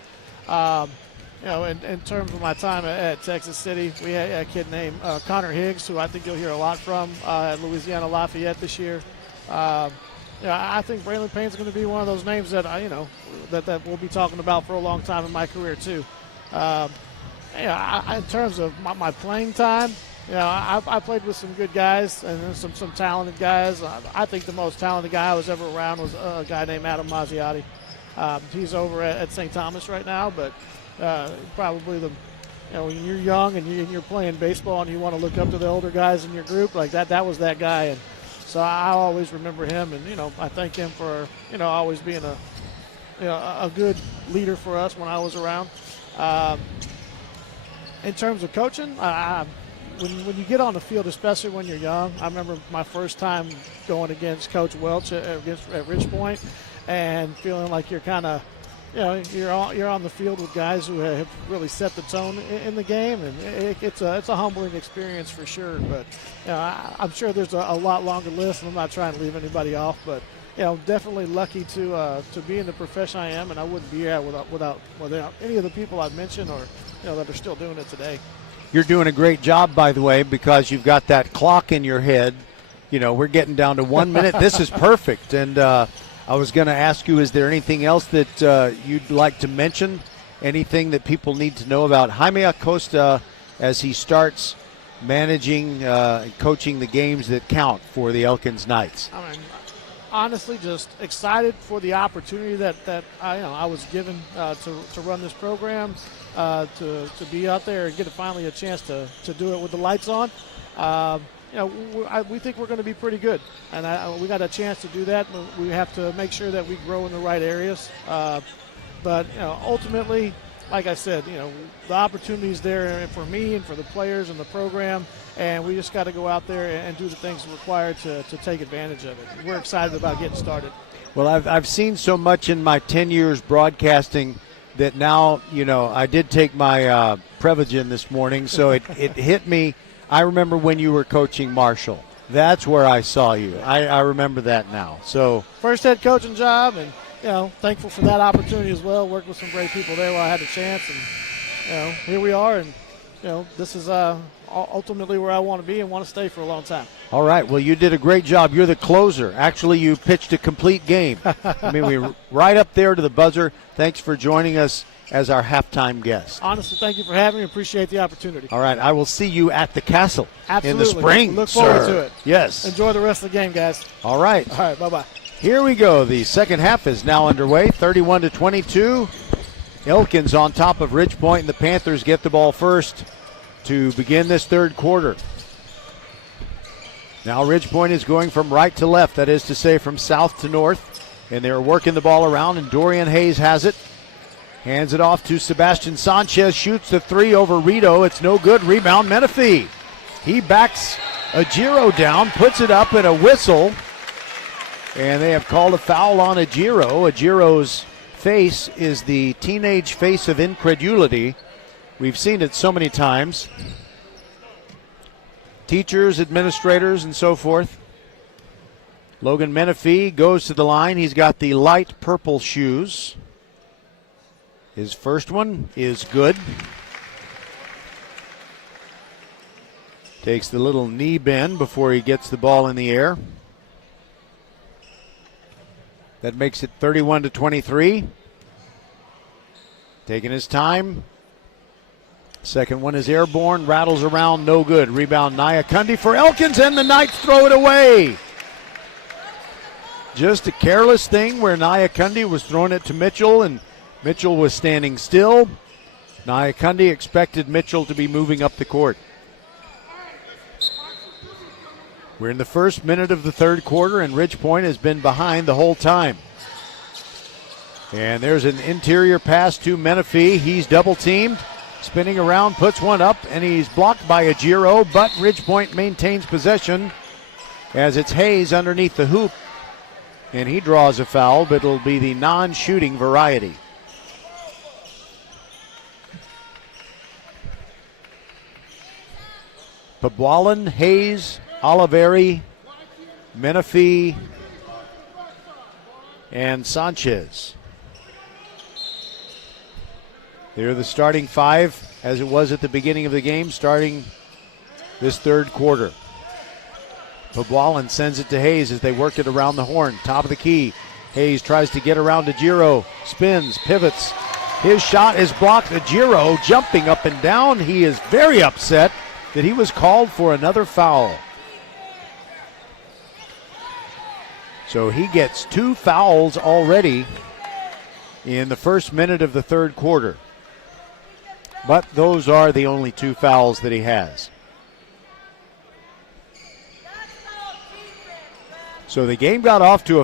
in terms of my time at Texas City, we had a kid named Connor Higgs, who I think you'll hear a lot from at Louisiana Lafayette this year. I think Braylon Payne's going to be one of those names that that we'll be talking about for a long time in my career too. In terms of my playing time, I played with some good guys and some talented guys. I think the most talented guy I was ever around was a guy named Adam Mazziotti. He's over at St. Thomas right now, but probably when you're young and you're playing baseball and you want to look up to the older guys in your group, like that was that guy. And so I always remember him, and I thank him for always being a good leader for us when I was around. In terms of coaching, when you get on the field, especially when you're young, I remember my first time going against Coach Welch at Ridge Point, and feeling like you're kind of you're on the field with guys who have really set the tone in the game, and it's a humbling experience for sure. But I'm sure there's a lot longer list, and I'm not trying to leave anybody off. But definitely lucky to be in the profession I am, and I wouldn't be here without any of the people I've mentioned or that are still doing it today. You're doing a great job, by the way, because you've got that clock in your head. We're getting down to 1 minute. This is perfect, and I was going to ask you, is there anything else that you'd like to mention? Anything that people need to know about Jaime Acosta as he starts managing, coaching the games that count for the Elkins Knights? I mean, honestly, just excited for the opportunity that I was given to run this program, to be out there and get finally a chance to do it with the lights on. We think we're going to be pretty good, and we got a chance to do that. We have to make sure that we grow in the right areas. But ultimately, like I said, the opportunity's there for me and for the players and the program, and we just got to go out there and do the things required to take advantage of it. We're excited about getting started. Well, I've seen so much in my 10 years broadcasting that now, I did take my Prevagen this morning, so it hit me. I remember when you were coaching Marshall. That's where I saw you. I remember that now. So first head coaching job, and thankful for that opportunity as well. Worked with some great people there while I had the chance, and here we are. And this is ultimately where I want to be and want to stay for a long time. All right. Well, you did a great job. You're the closer. Actually, you pitched a complete game. I mean, we were right up there to the buzzer. Thanks for joining us as our halftime guest. Honestly, thank you for having me. Appreciate the opportunity. All right. I will see you at the Castle. Absolutely. In the spring. Look forward to it. Yes. Enjoy the rest of the game, guys. All right. All right. Bye-bye. Here we go. The second half is now underway. 31-22. Elkins on top of Ridge Point, and the Panthers get the ball first to begin this third quarter. Now Ridge Point is going from right to left, that is to say from south to north, and they're working the ball around, and Dorian Hayes has it. Hands it off to Sebastian Sanchez, shoots the three over Rito. It's no good. Rebound, Menifee. He backs Ajiro down, puts it up, and a whistle. And they have called a foul on Ajiro. Ajiro's face is the teenage face of incredulity. We've seen it so many times. Teachers, administrators, and so forth. Logan Menifee goes to the line. He's got the light purple shoes. His first one is good. Takes the little knee bend before he gets the ball in the air. That makes it 31-23. Taking his time. Second one is airborne, rattles around, no good. Rebound, Nyakundi for Elkins, and the Knights throw it away. Just a careless thing where Nyakundi was throwing it to Mitchell, and Mitchell was standing still. Nyakundi expected Mitchell to be moving up the court. We're in the first minute of the third quarter, and Ridge Point has been behind the whole time. And there's an interior pass to Menifee. He's double-teamed. Spinning around, puts one up, and he's blocked by Ajiro, but Ridge Point maintains possession as it's Hayes underneath the hoop. And he draws a foul, but it'll be the non-shooting variety. Pabwalan, Hayes, Oliveri, Menifee, and Sanchez. They're the starting five, as it was at the beginning of the game, starting this third quarter. Pabwalin sends it to Hayes as they work it around the horn. Top of the key. Hayes tries to get around to Giro. Spins, pivots. His shot is blocked. Giro jumping up and down. He is very upset that he was called for another foul. So he gets 2 fouls already in the first minute of the third quarter. But those are the only 2 fouls that he has. So the game got off to a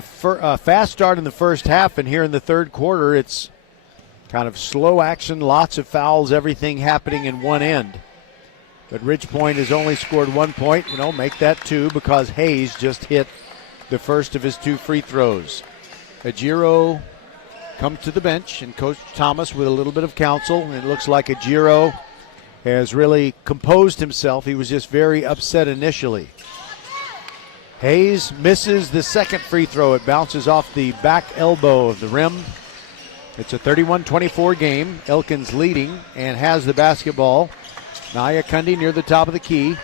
fast start in the first half, and here in the third quarter, it's kind of slow action, lots of fouls, everything happening in one end. But Ridge Point has only scored 1 point. Make that 2 because Hayes just hit the first of his 2 free throws. Ajiro comes to the bench, and Coach Thomas with a little bit of counsel. And it looks like Ajiro has really composed himself. He was just very upset initially. Hayes misses the second free throw. It bounces off the back elbow of the rim. It's a 31-24 game. Elkins leading and has the basketball. Naya Kundi near the top of the key.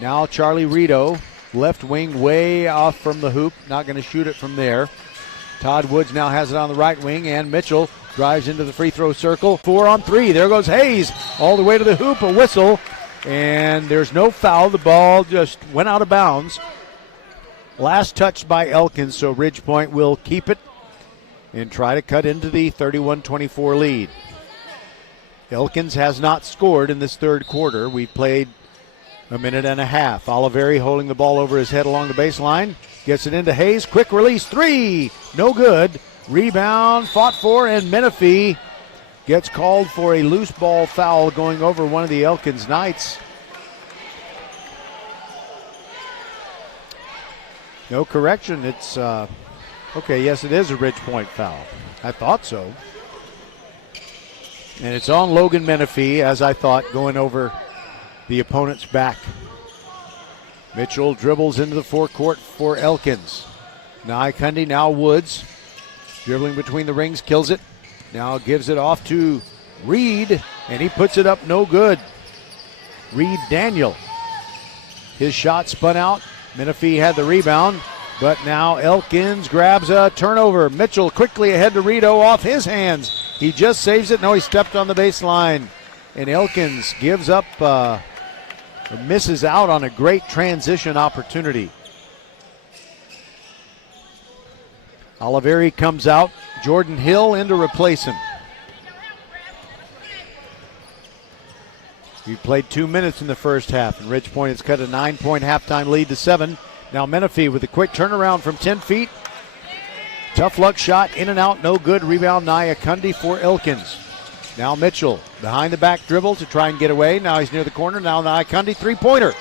Now Charlie Rito, left wing way off from the hoop. Not going to shoot it from there. Todd Woods now has it on the right wing, and Mitchell drives into the free throw circle. 4 on 3. There goes Hayes all the way to the hoop. A whistle, and there's no foul. The ball just went out of bounds. Last touched by Elkins, so Ridge Point will keep it and try to cut into the 31-24 lead. Elkins has not scored in this third quarter. We've played a minute and a half. Oliveri holding the ball over his head along the baseline. Gets it into Hayes. Quick release. 3. No good. Rebound fought for, and Menifee gets called for a loose ball foul going over one of the Elkins Knights. No correction. It's, okay, yes, it is a Ridge Point foul. I thought so. And it's on Logan Menifee, as I thought, going over the opponent's back. Mitchell dribbles into the forecourt for Elkins. Naya Kundi, now Woods. Dribbling between the rings, kills it. Now gives it off to Reed, and he puts it up no good. Reed Daniel. His shot spun out. Menifee had the rebound, but now Elkins grabs a turnover. Mitchell quickly ahead to Rito off his hands. He just saves it. No, he stepped on the baseline. And Elkins gives up, misses out on a great transition opportunity. Oliveri comes out. Jordan Hill in to replace him. We played 2 minutes in the first half, and Ridge Point has cut a 9-point halftime lead to 7. Now Menifee with a quick turnaround from 10 feet. Tough luck shot, in and out, no good. Rebound Naya Kundi for Elkins. Now Mitchell behind the back dribble to try and get away. Now he's near the corner. Now Naya Kundi, 3-pointer.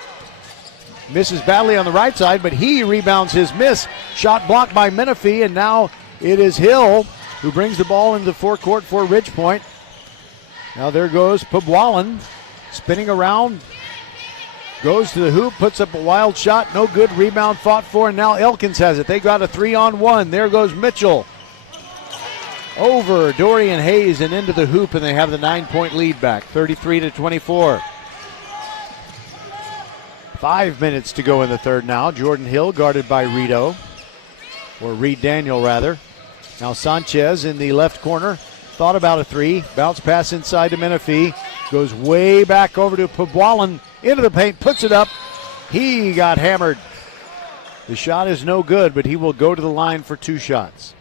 Misses badly on the right side, but he rebounds his miss. Shot blocked by Menifee, and now it is Hill who brings the ball into the forecourt for Ridge Point. Now there goes Pabwalin. Spinning around, goes to the hoop, puts up a wild shot, no good. Rebound fought for, and now Elkins has it. They got a 3-on-1. There goes Mitchell. Over Dorian Hayes and into the hoop, and they have the 9-point lead back, 33-24. 5 minutes to go in the third now. Jordan Hill guarded by Rito, or Reed Daniel rather. Now Sanchez in the left corner. Thought about a 3. Bounce pass inside to Menifee. Goes way back over to Pabwalin. Into the paint. Puts it up. He got hammered. The shot is no good, but he will go to the line for 2 shots.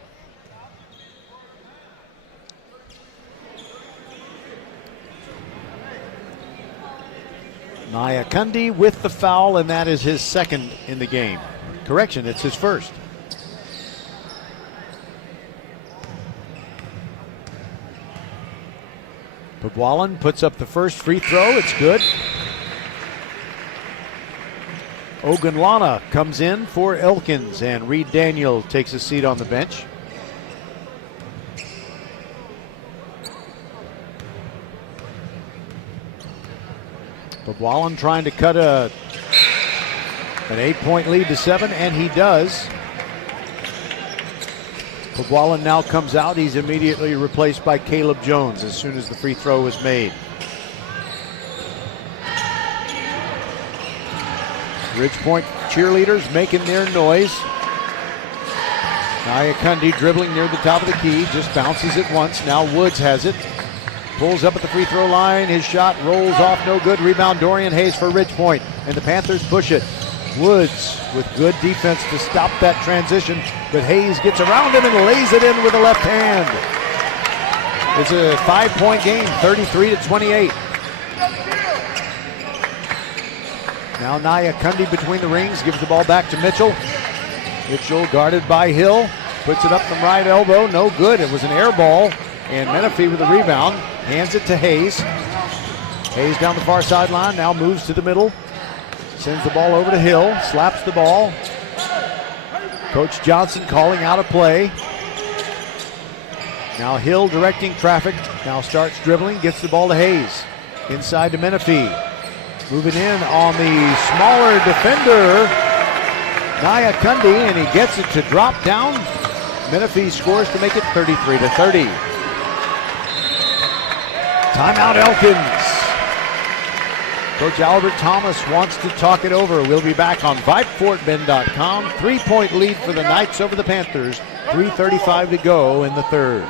Naya Kundi with the foul, and that is his second in the game. Correction, it's his first. Pabwalin puts up the first free throw. It's good. Ogunlana comes in for Elkins, and Reed Daniel takes a seat on the bench. Pabwalin trying to cut an 8-point lead to 7, and he does. Pogwalin now comes out. He's immediately replaced by Caleb Jones as soon as the free throw was made. Ridgepoint cheerleaders making their noise. Nyakundi dribbling near the top of the key, just bounces it once. Now Woods has it. Pulls up at the free throw line. His shot rolls off, no good. Rebound Dorian Hayes for Ridgepoint, and the Panthers push it. Woods with good defense to stop that transition, but Hayes gets around him and lays it in with the left hand. It's a 5-point game, 33-28. Now Nyakundi between the rings, gives the ball back to Mitchell. Mitchell guarded by Hill, puts it up from right elbow, no good. It was an air ball, and Menifee with the rebound, hands it to Hayes. Hayes down the far sideline, now moves to the middle, sends the ball over to Hill, slaps the ball. Coach Johnson calling out a play. Now Hill directing traffic, now starts dribbling, gets the ball to Hayes. Inside to Menifee. Moving in on the smaller defender, Nyakundi, and he gets it to drop down. Menifee scores to make it 33-30. Timeout Elkins. Coach Albert Thomas wants to talk it over. We'll be back on VypeFortBend.com. 3-point lead for the Knights over the Panthers. 3:35 to go in the third.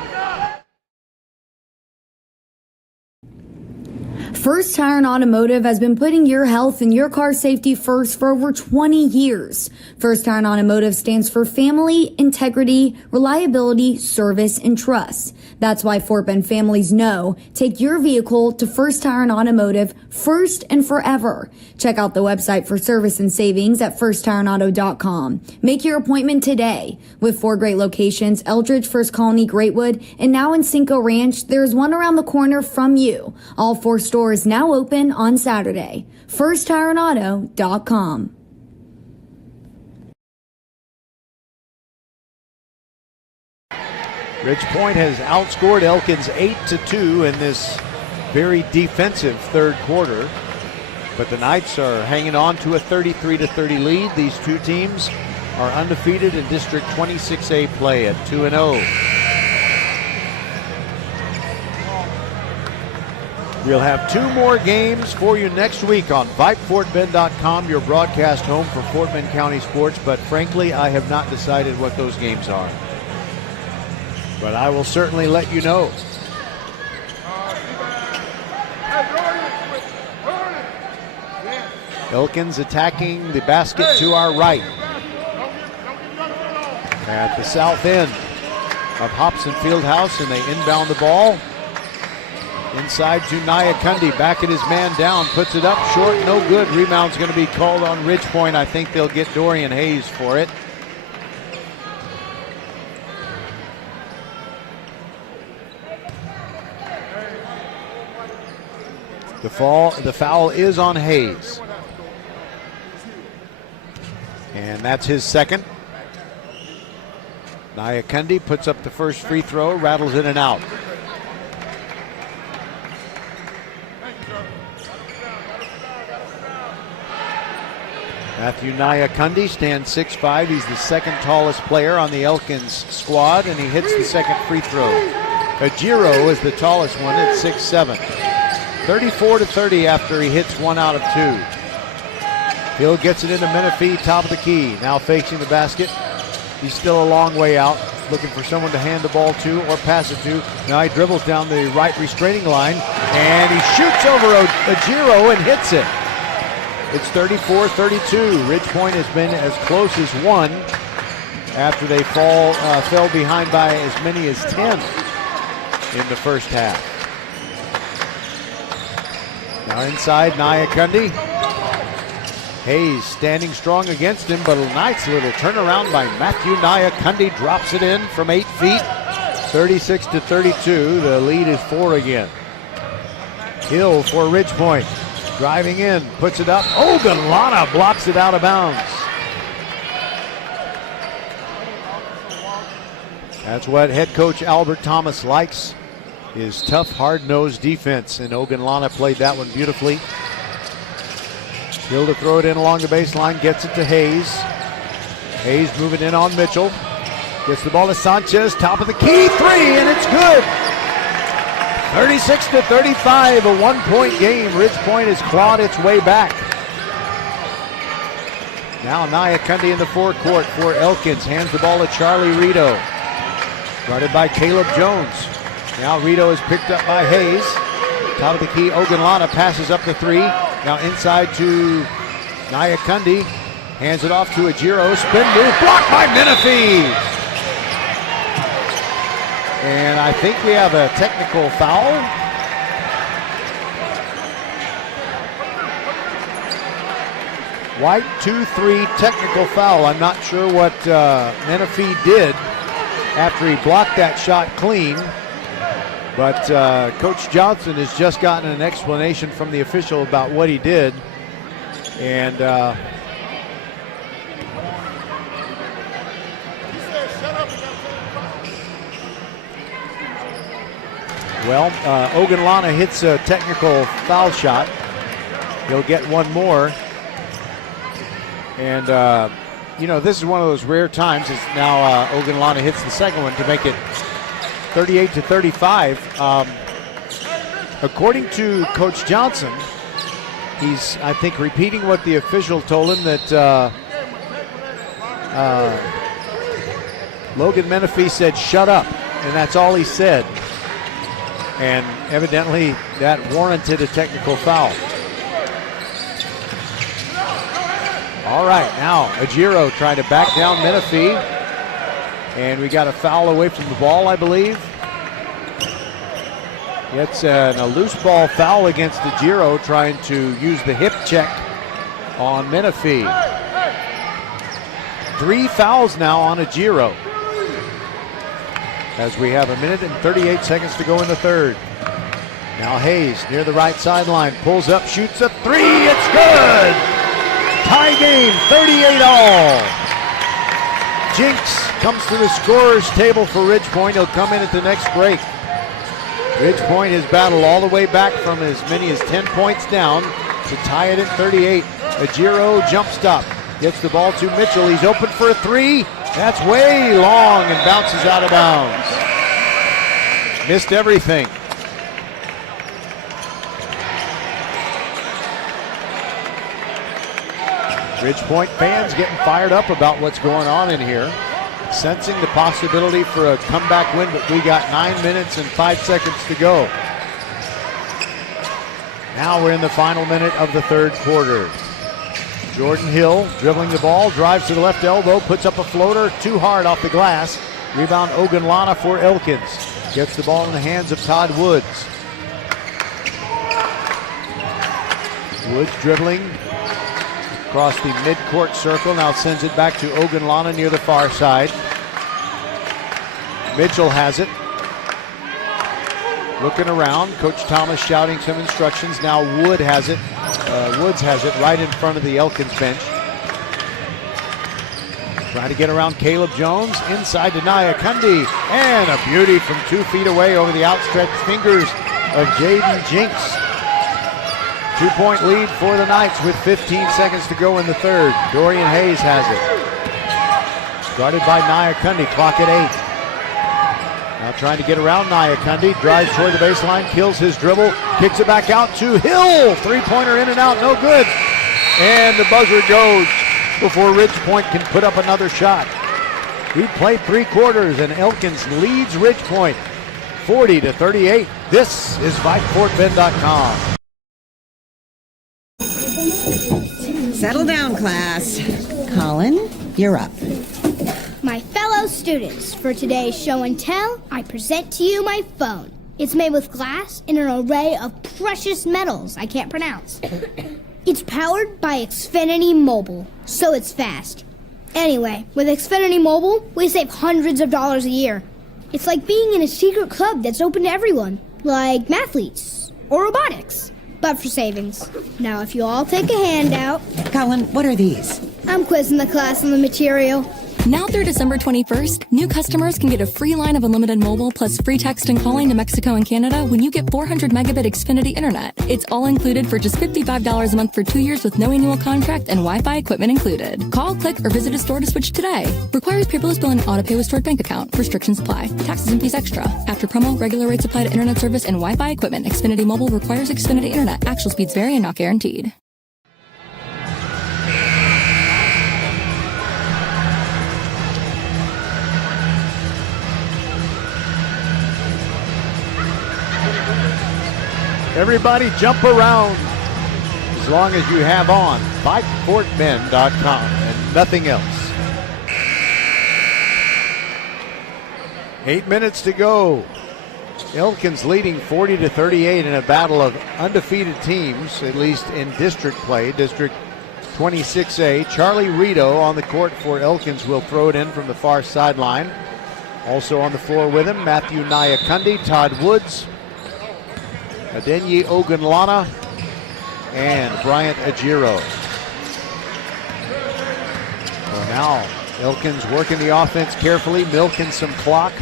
First Tire and Automotive has been putting your health and your car safety first for over 20 years. First Tire and Automotive stands for family, integrity, reliability, service, and trust. That's why Fort Bend families know take your vehicle to First Tire and Automotive first and forever. Check out the website for service and savings at firsttireandauto.com. Make your appointment today. With 4 great locations, Eldridge, First Colony, Greatwood, and now in Cinco Ranch, there's one around the corner from you. All 4 stores now open on Saturday. FirstTireandAuto.com. Ridgepoint has outscored Elkins 8-2 in this very defensive third quarter. But the Knights are hanging on to a 33-30 lead. These two teams are undefeated in District 26A play at 2-0. We'll have 2 more games for you next week on VypeFortBend.com, your broadcast home for Fort Bend County sports. But frankly, I have not decided what those games are. But I will certainly let you know. Elkins attacking the basket to our right. At the south end of Hobson Fieldhouse, and they inbound the ball. Inside to Nyakundi, back at his man down, puts it up short, no good. Rebound's going to be called on Ridgepoint. I think they'll get Dorian Hayes for it. The foul is on Hayes. And that's his second. Nyakundi puts up the first free throw, rattles in and out. Matthew Nyakundi stands 6'5". He's the second tallest player on the Elkins squad, and he hits the second free throw. Ajiro is the tallest one at 6'7". 34-30 after he hits 1 out of 2. Hill gets it into Menifee, top of the key. Now facing the basket. He's still a long way out, looking for someone to hand the ball to or pass it to. Now he dribbles down the right restraining line, and he shoots over Ajiro and hits it. It's 34-32. Ridgepoint has been as close as 1 after they fell behind by as many as 10 in the first half. Now inside Nyakundi. Hayes standing strong against him, but a nice little turnaround by Matthew Nyakundi. Drops it in from 8 feet. 36-32. The lead is 4 again. Hill for Ridgepoint. Driving in, puts it up. Ogunlana blocks it out of bounds. That's what head coach Albert Thomas likes, is tough, hard-nosed defense, and Ogunlana played that one beautifully. Hill to throw it in along the baseline, gets it to Hayes. Hayes moving in on Mitchell. Gets the ball to Sanchez, top of the key, three, and it's good. 36-35, a one-point game. Ridge Point has clawed its way back. Now Naya Cundy in the forecourt for Elkins. Hands the ball to Charlie Rito. Guarded by Caleb Jones. Now Rito is picked up by Hayes. Top of the key, Ogunlana passes up the three. Now inside to Naya Cundy. Hands it off to Ajiro. Spin move, blocked by Menifee. And I think we have a technical foul. White 2-3 technical foul. I'm not sure what Menifee did after he blocked that shot clean. But Coach Johnson has just gotten an explanation from the official about what he did. And Ogunlana hits a technical foul shot. He'll get one more. And, this is one of those rare times. It's now Ogunlana hits the second one to make it 38-35. According to Coach Johnson, he's, I think, repeating what the official told him, that Logan Menifee said, "Shut up," and that's all he said. And evidently that warranted a technical foul. All right, now Ajiro trying to back down Menifee. And we got a foul away from the ball, I believe. It's a loose ball foul against Ajiro, trying to use the hip check on Menifee. 3 fouls now on Ajiro, as we have 1 minute and 38 seconds to go in the third. Now Hayes near the right sideline, pulls up, shoots a three, it's good! Tie game, 38-all. Jinx comes to the scorer's table for Ridge Point. He'll come in at the next break. Ridge Point has battled all the way back from as many as 10 points down to tie it at 38. Ajiro jump stop, gets the ball to Mitchell. He's open for a three. That's way long and bounces out of bounds. Missed everything. Ridge Point fans getting fired up about what's going on in here, sensing the possibility for a comeback win, but we got 9 minutes and 5 seconds to go. Now we're in the final minute of the third quarter. Jordan Hill dribbling the ball, drives to the left elbow, puts up a floater, too hard off the glass. Rebound Ogunlana for Elkins. Gets the ball in the hands of Todd Woods. Woods dribbling across the midcourt circle, now sends it back to Ogunlana near the far side. Mitchell has it. Looking around, Coach Thomas shouting some instructions. Now Woods has it right in front of the Elkins bench. Trying to get around Caleb Jones, inside to Naya Cundy, and a beauty from 2 feet away over the outstretched fingers of Jaden Jinx. 2-point lead for the Knights with 15 seconds to go in the third. Dorian Hayes has it. Guarded by Naya Cundy, clock at 8. Now trying to get around Naya Cundy, drives toward the baseline, kills his dribble, kicks it back out to Hill. 3-pointer in and out, no good. And the buzzer goes before Ridge Point can put up another shot. We played 3 quarters and Elkins leads Ridge Point 40-38. This is VypeFortBend.com. Settle down, class. Colin, you're up. My fellow students, for today's show and tell, I present to you my phone. It's made with glass and an array of precious metals I can't pronounce. It's powered by Xfinity Mobile, so it's fast. Anyway, with Xfinity Mobile, we save hundreds of dollars a year. It's like being in a secret club that's open to everyone, like mathletes or robotics, but for savings. Now, if you all take a handout. Colin, what are these? I'm quizzing the class on the material. Now through December 21st, new customers can get a free line of unlimited mobile plus free text and calling to Mexico and Canada when you get 400 megabit Xfinity internet. It's all included for just $55 a month for 2 years with no annual contract and Wi-Fi equipment included. Call, click, or visit a store to switch today. Requires paperless bill and auto pay with stored bank account. Restrictions apply. Taxes and fees extra. After promo, regular rates apply to internet service and Wi-Fi equipment. Xfinity Mobile requires Xfinity internet. Actual speeds vary and not guaranteed. Everybody jump around as long as you have on VypeFortBend.com and nothing else. 8 minutes to go. Elkins leading 40-38 in a battle of undefeated teams, at least in district play. District 26A. Charlie Rito on the court for Elkins will throw it in from the far sideline. Also on the floor with him, Matthew Nyakundi, Todd Woods, Adenyi Ogunlana, and Bryant Ajiro. So now Elkins working the offense carefully, milking some clock.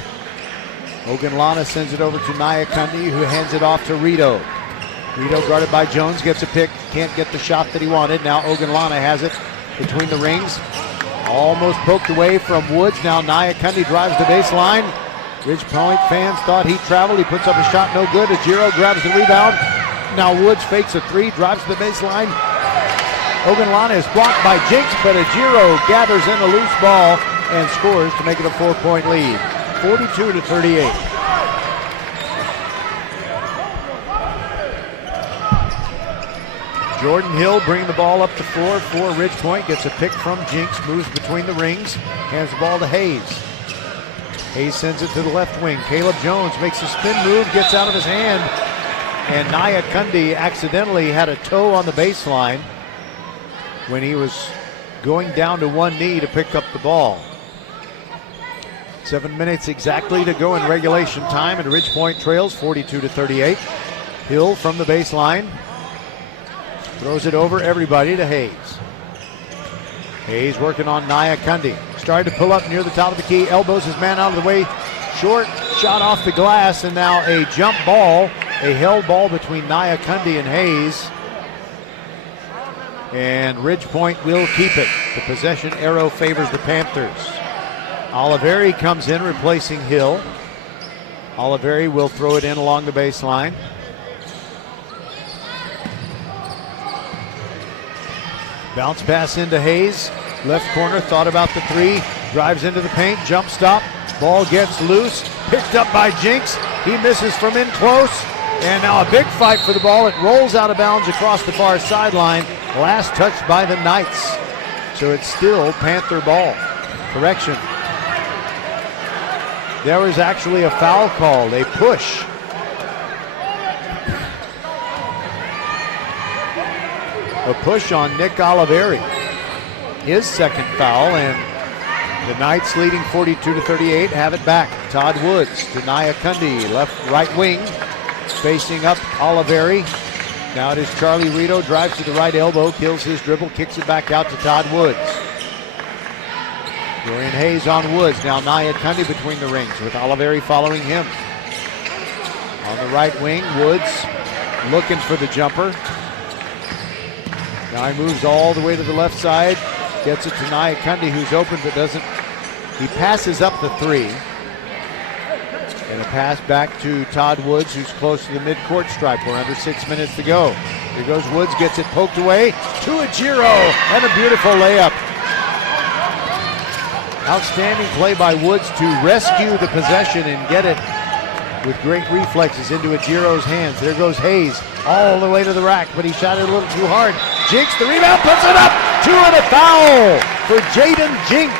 Ogunlana sends it over to Nyakundi, who hands it off to Rito. Rito guarded by Jones, gets a pick, can't get the shot that he wanted. Now Ogunlana has it between the rings. Almost poked away from Woods. Now Nyakundi drives the baseline. Ridge Point fans thought he traveled. He puts up a shot, no good. Ajiro grabs the rebound. Now Woods fakes a three, drives the baseline. Ogunlana is blocked by Jinx, but Ajiro gathers in a loose ball and scores to make it a 4-point lead. 42-38. Jordan Hill bringing the ball up the floor for Ridge Point. Gets a pick from Jinx, moves between the rings, hands the ball to Hayes. Hayes sends it to the left wing. Caleb Jones makes a spin move, gets out of his hand, and Nyakundi accidentally had a toe on the baseline when he was going down to one knee to pick up the ball. 7 minutes exactly to go in regulation time, and Ridge Point trails 42-38. Hill from the baseline throws it over everybody to Hayes. Hayes working on Nyakundi. Started to pull up near the top of the key, elbows his man out of the way. Short shot off the glass, and now a jump ball, a held ball between Nyakundi and Hayes. And Ridge Point will keep it. The possession arrow favors the Panthers. Oliveri comes in replacing Hill. Oliveri will throw it in along the baseline. Bounce pass into Hayes. Left corner, thought about the three. Drives into the paint, jump stop. Ball gets loose. Picked up by Jinx. He misses from in close. And now a big fight for the ball. It rolls out of bounds across the far sideline. Last touched by the Knights. So it's still Panther ball. Correction. There was actually a foul called, a push. A push on Nick Oliveri. His second foul, and the Knights leading 42-38 have it back. Todd Woods to Nyakundi, right wing, facing up Oliveri. Now it is Charlie Rito, drives to the right elbow, kills his dribble, kicks it back out to Todd Woods. Dorian Hayes on Woods, now Nyakundi between the rings with Oliveri following him. On the right wing, Woods looking for the jumper. Now he moves all the way to the left side, gets it to Nyakundi, who's open but doesn't. He passes up the three. And a pass back to Todd Woods, who's close to the midcourt stripe. We're under 6 minutes to go. Here goes Woods, gets it poked away to Ajiro, and a beautiful layup. Outstanding play by Woods to rescue the possession and get it with great reflexes into Ajiro's hands. There goes Hayes all the way to the rack, but he shot it a little too hard. Jinx, the rebound, puts it up. Two and a foul for Jaden Jinx.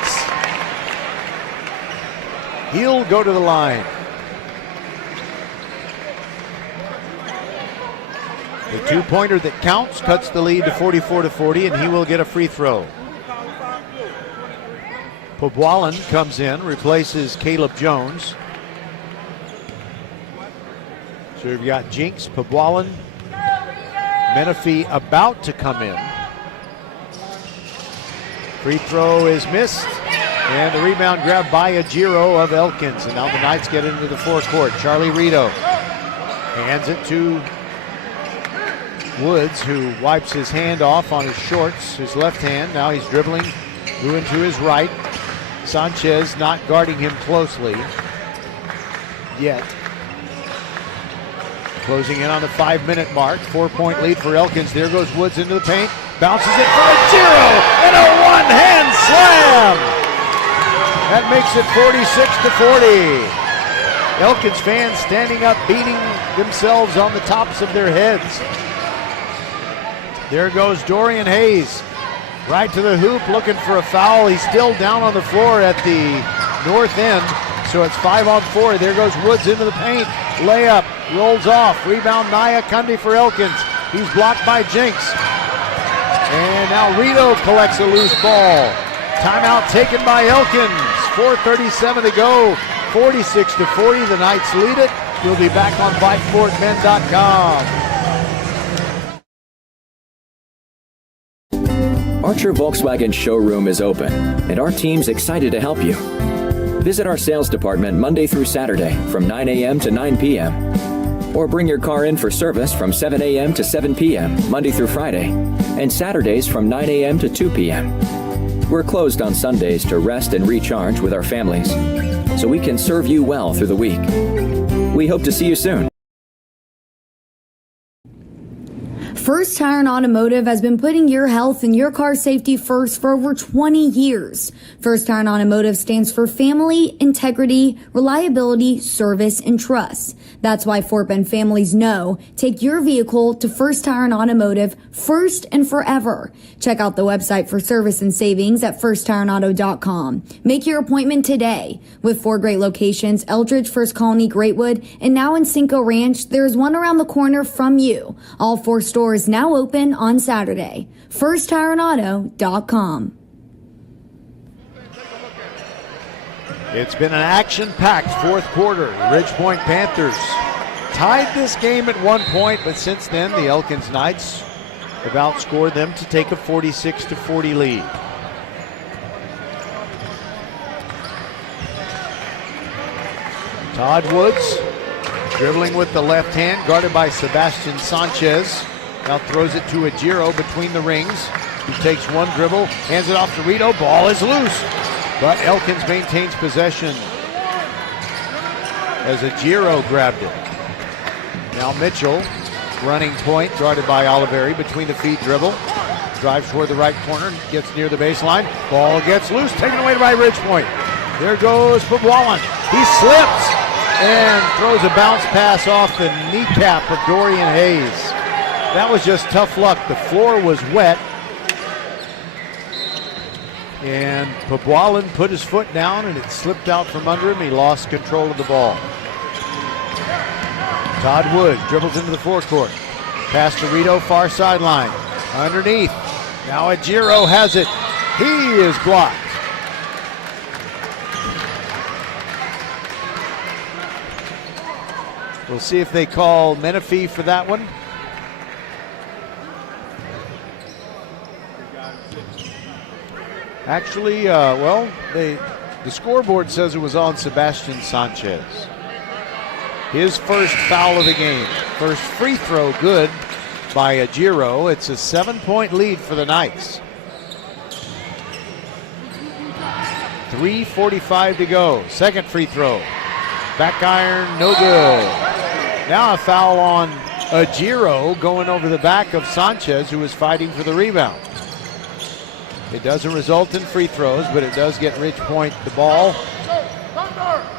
He'll go to the line. The two-pointer that counts cuts the lead to 44-40, and he will get a free throw. Pobwalan comes in, replaces Caleb Jones. So we've got Jinx, Pobwalan, Menifee about to come in. Free throw is missed, And the rebound grabbed by Ajiro of Elkins. And now the Knights get into the forecourt. Charlie Rito hands it to Woods, who wipes his hand off on his shorts, his left hand. Now he's dribbling Lewin to his right. Sanchez not guarding him closely yet. Closing in on the 5-minute mark. 4-point lead for Elkins. There goes Woods into the paint. Bounces it for Ajiro and a one-hand slam. That makes it 46-40. Elkins fans standing up, beating themselves on the tops of their heads. There goes Dorian Hayes. Right to the hoop, looking for a foul. He's still down on the floor at the north end. So it's 5-on-4. There goes Woods into the paint. Layup, rolls off. Rebound, Naya Kundi for Elkins. He's blocked by Jinks. And now Rito collects a loose ball. Timeout taken by Elkins. 4:37 to go. 46-40. The Knights lead it. We'll be back on VypeFortBend.com. Archer Volkswagen showroom is open, and our team's excited to help you. Visit our sales department Monday through Saturday from 9 a.m. to 9 p.m. Or bring your car in for service from 7 a.m. to 7 p.m. Monday through Friday, and Saturdays from 9 a.m. to 2 p.m. We're closed on Sundays to rest and recharge with our families, so we can serve you well through the week. We hope to see you soon. First Tire and Automotive has been putting your health and your car safety first for over 20 years. First Tire and Automotive stands for family, integrity, reliability, service, and trust. That's why Fort Bend families know take your vehicle to First Tire and Automotive first and forever. Check out the website for service and savings at firsttireandauto.com. Make your appointment today. With 4 great locations, Eldridge, First Colony, Greatwood, and now in Cinco Ranch, there is one around the corner from you. All 4 stores now open on Saturday. firsttireandauto.com. It's been an action-packed fourth quarter. The Ridge Point Panthers tied this game at one point, but since then the Elkins Knights have outscored them to take a 46-40 lead. Todd Woods dribbling with the left hand, guarded by Sebastian Sanchez. Now throws it to Ajiro between the rings. He takes one dribble, hands it off to Rito. Ball is loose, but Elkins maintains possession as Ajiro grabbed it. Now Mitchell, running point, guarded by Oliveri, between the feet dribble. Drives toward the right corner, gets near the baseline. Ball gets loose, taken away by Ridge Point. There goes Pabwalan. He slips and throws a bounce pass off the kneecap of Dorian Hayes. That was just tough luck. The floor was wet, and Pabwalan put his foot down and it slipped out from under him. He lost control of the ball. Todd Woods dribbles into the forecourt. Pass to Rito, far sideline. Underneath. Now Ajiro has it. He is blocked. We'll see if they call Menifee for that one. Actually, the scoreboard says it was on Sebastian Sanchez. His first foul of the game. First free throw good by Ajiro. It's a 7-point lead for the Knights. 3:45 to go. Second free throw. Back iron, no good. Now a foul on Ajiro going over the back of Sanchez, who was fighting for the rebound. It doesn't result in free throws, but it does get Ridge Point the ball.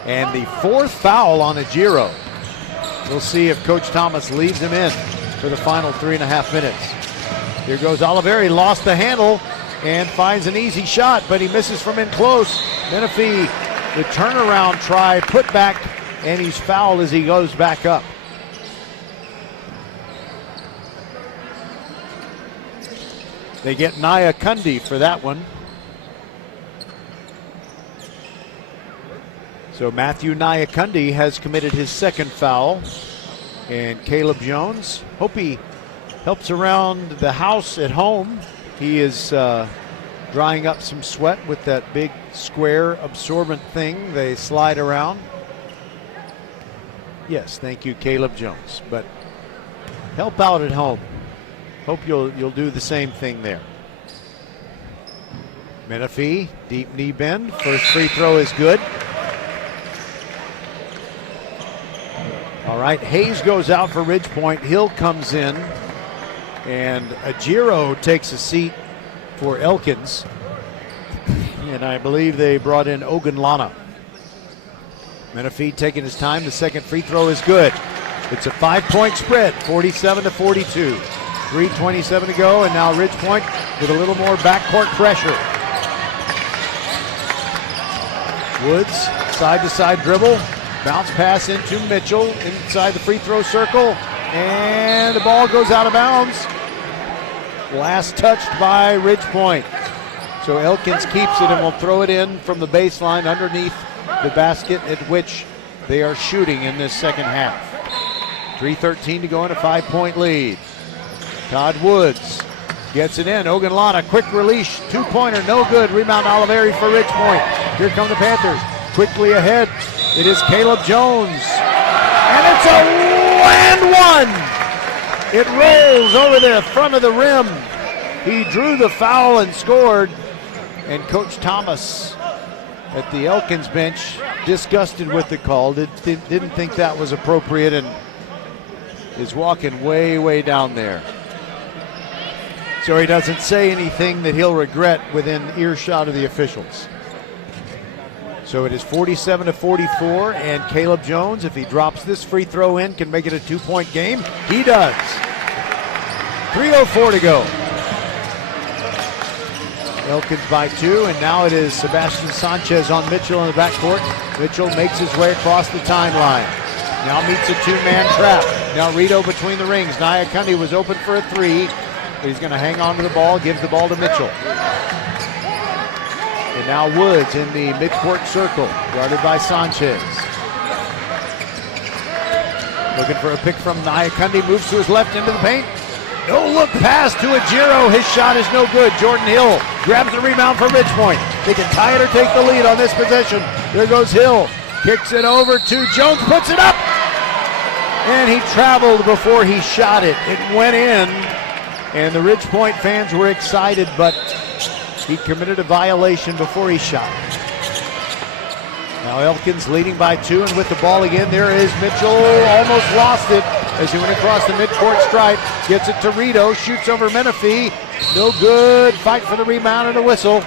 And the 4th foul on Ajiro. We'll see if Coach Thomas leaves him in for the final 3.5 minutes. Here goes Oliveri, lost the handle and finds an easy shot, but he misses from in close. Menifee, the turnaround try, put back, and he's fouled as he goes back up. They get Naya Kundi for that one. So Matthew Naya Kundi has committed his 2nd foul. And Caleb Jones, hope he helps around the house at home. He is drying up some sweat with that big square absorbent thing they slide around. Yes, thank you, Caleb Jones. But help out at home. Hope you'll do the same thing there. Menifee, deep knee bend. First free throw is good. All right, Hayes goes out for Ridgepoint. Hill comes in, and Ajiro takes a seat for Elkins. And I believe they brought in Ogunlana. Menifee taking his time. The second free throw is good. It's a 5-point spread, 47-42. 3:27 to go, and now Ridgepoint with a little more backcourt pressure. Woods, side-to-side dribble. Bounce pass into Mitchell inside the free throw circle, and the ball goes out of bounds. Last touched by Ridgepoint. So Elkins keeps it and will throw it in from the baseline underneath the basket at which they are shooting in this second half. 3:13 to go in a 5-point lead. Todd Woods gets it in. Ogunlana, quick release, two-pointer, no good. Rebound Oliveri for Ridgepoint. Here come the Panthers. Quickly ahead. It is Caleb Jones. And it's a and one. It rolls over the front of the rim. He drew the foul and scored. And Coach Thomas at the Elkins bench, disgusted with the call, didn't think that was appropriate and is walking way, way down there. So he doesn't say anything that he'll regret within earshot of the officials. So it is 47-44, and Caleb Jones, if he drops this free throw in, can make it a 2-point game. He does. 3:04 to go. Elkins by 2, and now it is Sebastian Sanchez on Mitchell in the backcourt. Mitchell makes his way across the timeline. Now meets a two-man trap. Now Rito between the rings. Nyakundi was open for a three, but he's going to hang on to the ball, gives the ball to Mitchell. And now Woods in the midcourt circle, guarded by Sanchez. Looking for a pick from Nyakundi, moves to his left into the paint. No look pass to Ajiro. His shot is no good. Jordan Hill grabs the rebound for Ridgepoint. They can tie it or take the lead on this possession. There goes Hill. Kicks it over to Jones, puts it up. And he traveled before he shot it. It went in. And the Ridgepoint fans were excited, but he committed a violation before he shot. Now Elkins leading by 2, and with the ball again, there is Mitchell. Almost lost it as he went across the midcourt stripe. Gets it to Rito, shoots over Menifee. No good. Fight for the rebound and a whistle.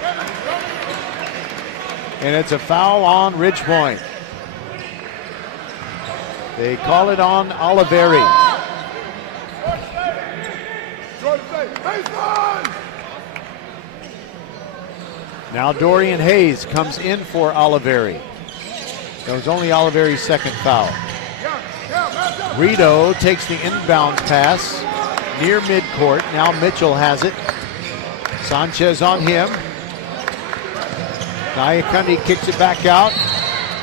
And it's a foul on Ridgepoint. They call it on Oliveri. Now Dorian Hayes comes in for Oliveri. That was only Oliveri's second foul. Rito takes the inbound pass near midcourt. Now Mitchell has it. Sanchez on him. Nyakundi kicks it back out.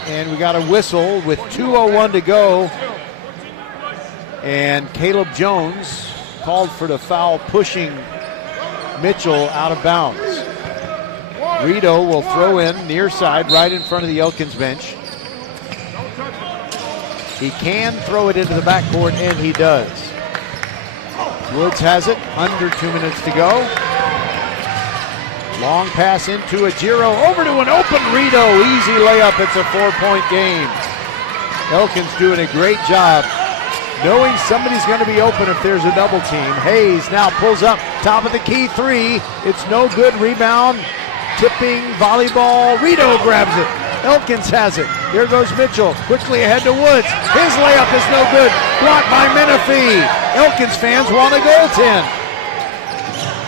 And we got a whistle with 2:01 to go. And Caleb Jones called for the foul, pushing Mitchell out of bounds. Rito will throw in near side right in front of the Elkins bench. He can throw it into the backcourt, and he does. Woods has it, under 2 minutes to go. Long pass into Ajiro, over to an open Rito. Easy layup, it's a 4-point game. Elkins doing a great job knowing somebody's going to be open if there's a double team. Hayes now pulls up, top of the key three. It's no good, rebound. Tipping volleyball, Rito grabs it. Elkins has it. Here goes Mitchell, quickly ahead to Woods. His layup is no good, blocked by Menifee. Elkins fans want a goaltend.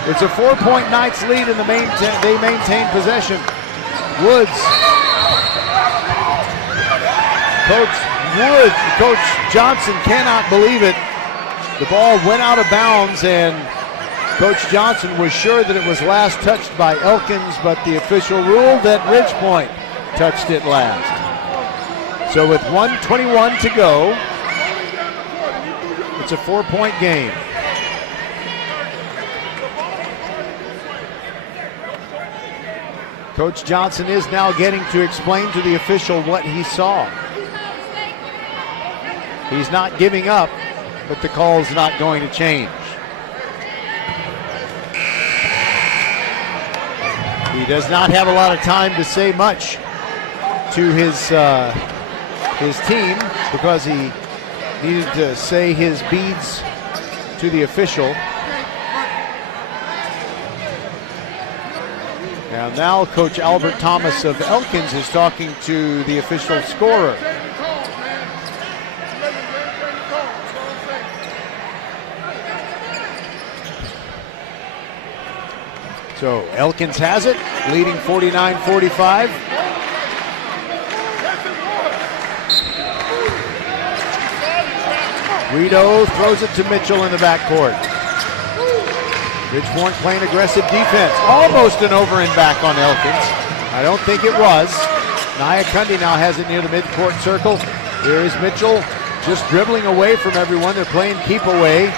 It's a 4-point Knights lead, and they maintain possession. Woods. Coach Johnson cannot believe it. The ball went out of bounds, and Coach Johnson was sure that it was last touched by Elkins, but the official ruled that Ridgepoint touched it last. So with 1:21 to go, it's a 4-point game. Coach Johnson is now getting to explain to the official what he saw. He's not giving up, but the call's not going to change. He does not have a lot of time to say much to his team because he needed to say his beads to the official. And now Coach Albert Thomas of Elkins is talking to the official scorer. So Elkins has it, leading 49-45. Guido throws it to Mitchell in the backcourt. Ridgepoint playing aggressive defense. Almost an over and back on Elkins. I don't think it was. Nia Cundy now has it near the midcourt circle. Here is Mitchell just dribbling away from everyone. They're playing keep away.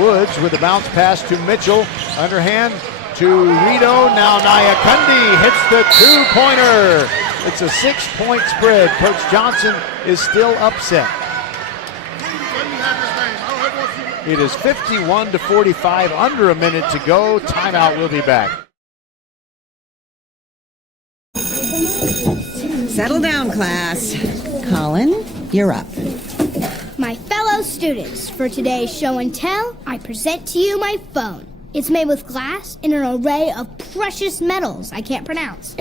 Woods with a bounce pass to Mitchell. Underhand to Rito. Now Nia Cundy hits the two-pointer. It's a 6-point spread. Coach Johnson is still upset. It is 51-45, under a minute to go. Timeout, we'll be back. Settle down, class. Colin, you're up. My fellow students, for today's show and tell, I present to you my phone. It's made with glass and an array of precious metals I can't pronounce.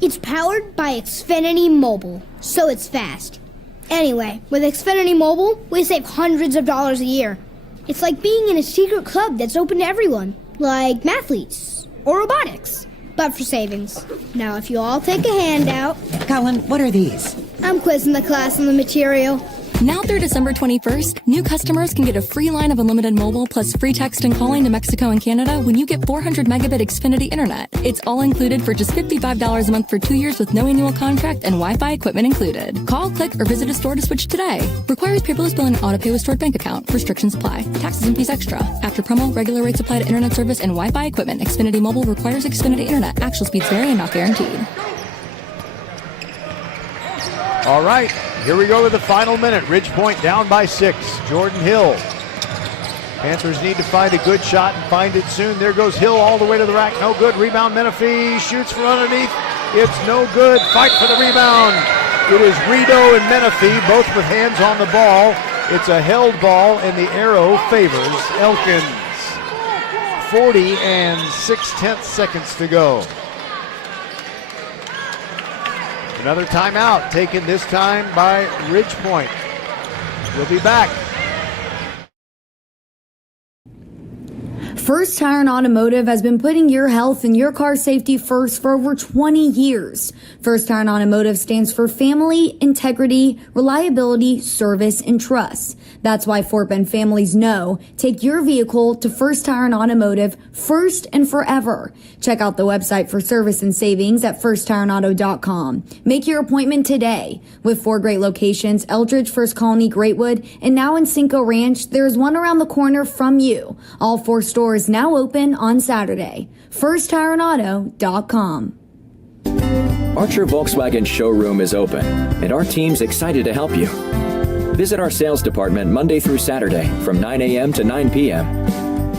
It's powered by Xfinity Mobile, so it's fast. Anyway, with Xfinity Mobile, we save hundreds of dollars a year. It's like being in a secret club that's open to everyone, like mathletes or robotics, but for savings. Now, if you all take a handout... Colin, what are these? I'm quizzing the class on the material. Now through December 21st, new customers can get a free line of unlimited mobile plus free text and calling to Mexico and Canada when you get 400 megabit Xfinity internet. It's all included for just $55 a month for 2 years with no annual contract and Wi-Fi equipment included. Call, click, or visit a store to switch today. Requires paperless billing and auto pay with stored bank account. Restrictions apply. Taxes and fees extra. After promo, regular rates apply to internet service and Wi-Fi equipment. Xfinity Mobile requires Xfinity internet. Actual speeds vary and not guaranteed. All right, here we go with the final minute. Ridgepoint down by 6. Jordan Hill. Panthers need to find a good shot and find it soon. There goes Hill all the way to the rack. No good. Rebound, Menifee shoots from underneath. It's no good. Fight for the rebound. It is Rito and Menifee, both with hands on the ball. It's a held ball, and the arrow favors Elkins. 40 and 6/10 seconds to go. Another timeout taken this time by Ridgepoint. We'll be back. First Tire and Automotive has been putting your health and your car safety first for over 20 years. First Tire and Automotive stands for family, integrity, reliability, service, and trust. That's why Fort Bend families know. Take your vehicle to First Tire and Automotive first and forever. Check out the website for service and savings at firsttireandauto.com. Make your appointment today. With 4 great locations, Eldridge, First Colony, Greatwood, and now in Cinco Ranch, there's one around the corner from you. All 4 stores now open on Saturday. firsttireandauto.com. Archer Volkswagen showroom is open, and our team's excited to help you. Visit our sales department Monday through Saturday from 9 a.m. to 9 p.m.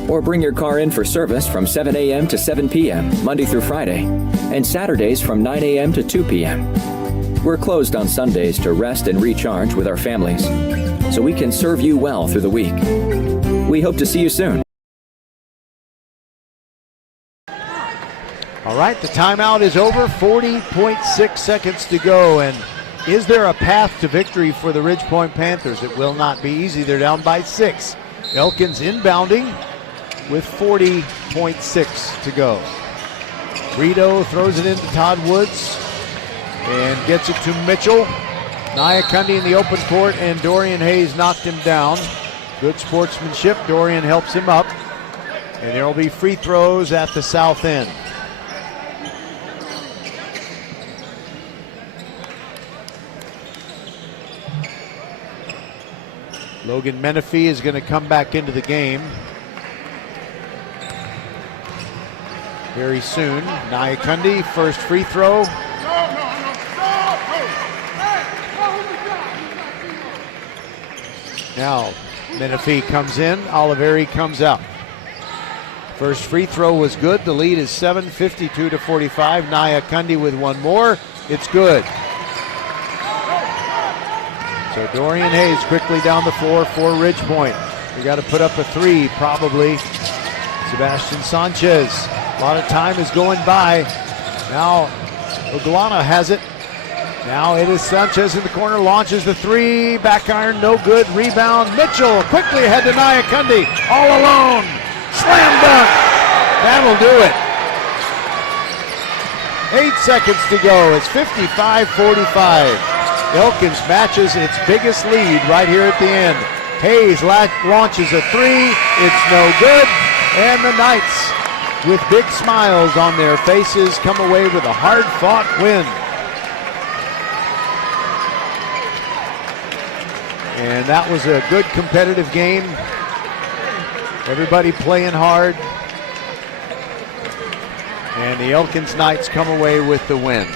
Or bring your car in for service from 7 a.m. to 7 p.m. Monday through Friday, and Saturdays from 9 a.m. to 2 p.m. We're closed on Sundays to rest and recharge with our families, so we can serve you well through the week. We hope to see you soon. All right, the timeout is over. 40.6 seconds to go. And is there a path to victory for the Ridgepoint Panthers? It will not be easy. They're down by 6. Elkins inbounding with 40.6 to go. Rito throws it into Todd Woods and gets it to Mitchell. Nia Cundy in the open court, and Dorian Hayes knocked him down. Good sportsmanship. Dorian helps him up. And there will be free throws at the south end. Logan Menifee is going to come back into the game. very soon. Nyakundi, first free throw. Now, Menifee comes in, Oliveri comes out. First free throw was good. The lead is 7, 52-45. Nyakundi with one more. It's good. So Dorian Hayes quickly down the floor for Ridge Point. We got to put up a three, probably. Sebastian Sanchez. A lot of time is going by. Now Oglana has it. Now it is Sanchez in the corner, launches the three, back iron, no good, rebound. Mitchell quickly ahead to Nyakundi, all alone, slam dunk, that'll do it. 8 seconds to go, it's 55-45. Elkins matches its biggest lead right here at the end. Hayes launches a three, it's no good, and the Knights, with big smiles on their faces, come away with a hard-fought win. And that was a good competitive game. Everybody playing hard. And the Elkins Knights come away with the win.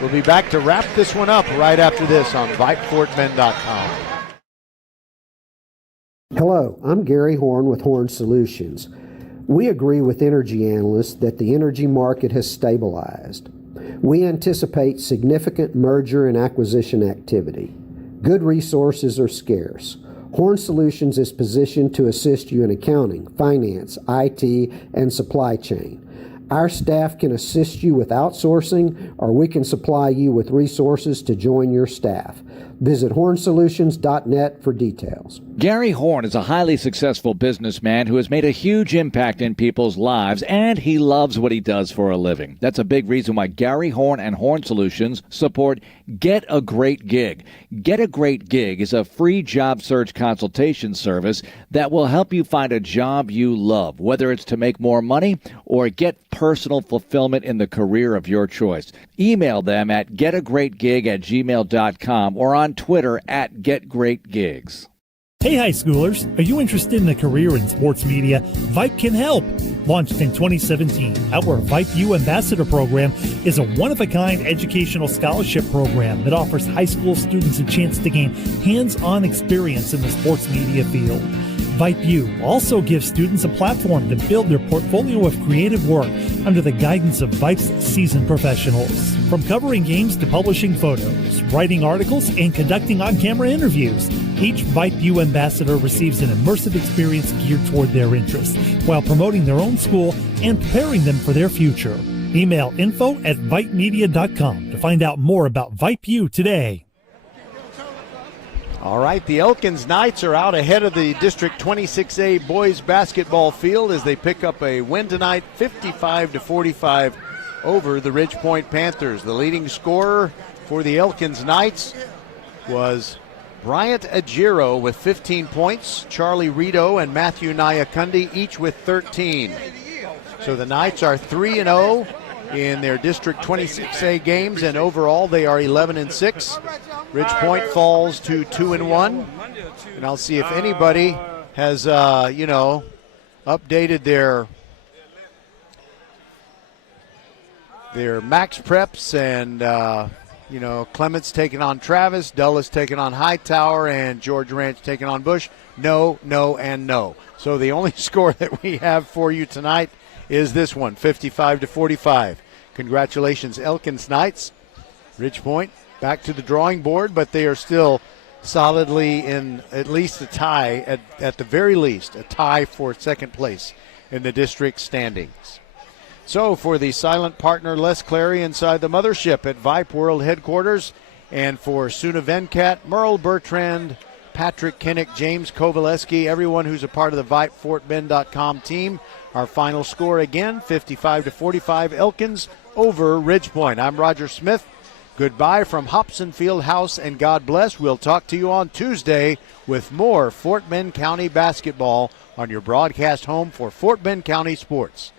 We'll be back to wrap this one up right after this on VypeFortBend.com. Hello, I'm Gary Horn with Horn Solutions. We agree with energy analysts that the energy market has stabilized. We anticipate significant merger and acquisition activity. Good resources are scarce. Horn Solutions is positioned to assist you in accounting, finance, IT, and supply chain. Our staff can assist you with outsourcing, or we can supply you with resources to join your staff. Visit hornsolutions.net for details. Gary Horn is a highly successful businessman who has made a huge impact in people's lives, and he loves what he does for a living. That's a big reason why Gary Horn and Horn Solutions support Get a Great Gig. Get a Great Gig is a free job search consultation service that will help you find a job you love, whether it's to make more money or get personal fulfillment in the career of your choice. Email them at getagreatgig@gmail.com or on Twitter at getgreatgigs. Hey high schoolers, are you interested in a career in sports media? Vype can help. Launched in 2017, our Vype U Ambassador Program is a one-of-a-kind educational scholarship program that offers high school students a chance to gain hands-on experience in the sports media field. Vype U also gives students a platform to build their portfolio of creative work under the guidance of Vype's seasoned professionals. From covering games to publishing photos, writing articles, and conducting on-camera interviews, each Vype U ambassador receives an immersive experience geared toward their interests while promoting their own school and preparing them for their future. Email info@vypemedia.com to find out more about Vype U today. All right, the Elkins Knights are out ahead of the District 26A boys basketball field as they pick up a win tonight, 55-45 over the Ridge Point Panthers. The leading scorer for the Elkins Knights was Bryant Ajiro with 15 points, Charlie Rito and Matthew Nyakundi each with 13. So the Knights are 3-0 in their District 26A games, and overall they are 11-6. Ridge Point falls to 2-1, and I'll see if anybody has, updated their max preps, and Clement's taking on Travis, Dulles taking on Hightower, and George Ranch taking on Bush. No, no, and no. So the only score that we have for you tonight is this one, 55-45. Congratulations, Elkins Knights. Ridge Point back to the drawing board, but they are still solidly in at least a tie, at the very least, a tie for second place in the district standings. So for the silent partner, Les Clary, inside the mothership at Vype World Headquarters, and for Suna Venkat, Merle Bertrand, Patrick Kinnick, James Kovaleski, everyone who's a part of the VypeFortBend.com team, our final score again, 55-45, Elkins over Ridge Point. I'm Roger Smith. Goodbye from Hobson Field House, and God bless. We'll talk to you on Tuesday with more Fort Bend County basketball on your broadcast home for Fort Bend County Sports.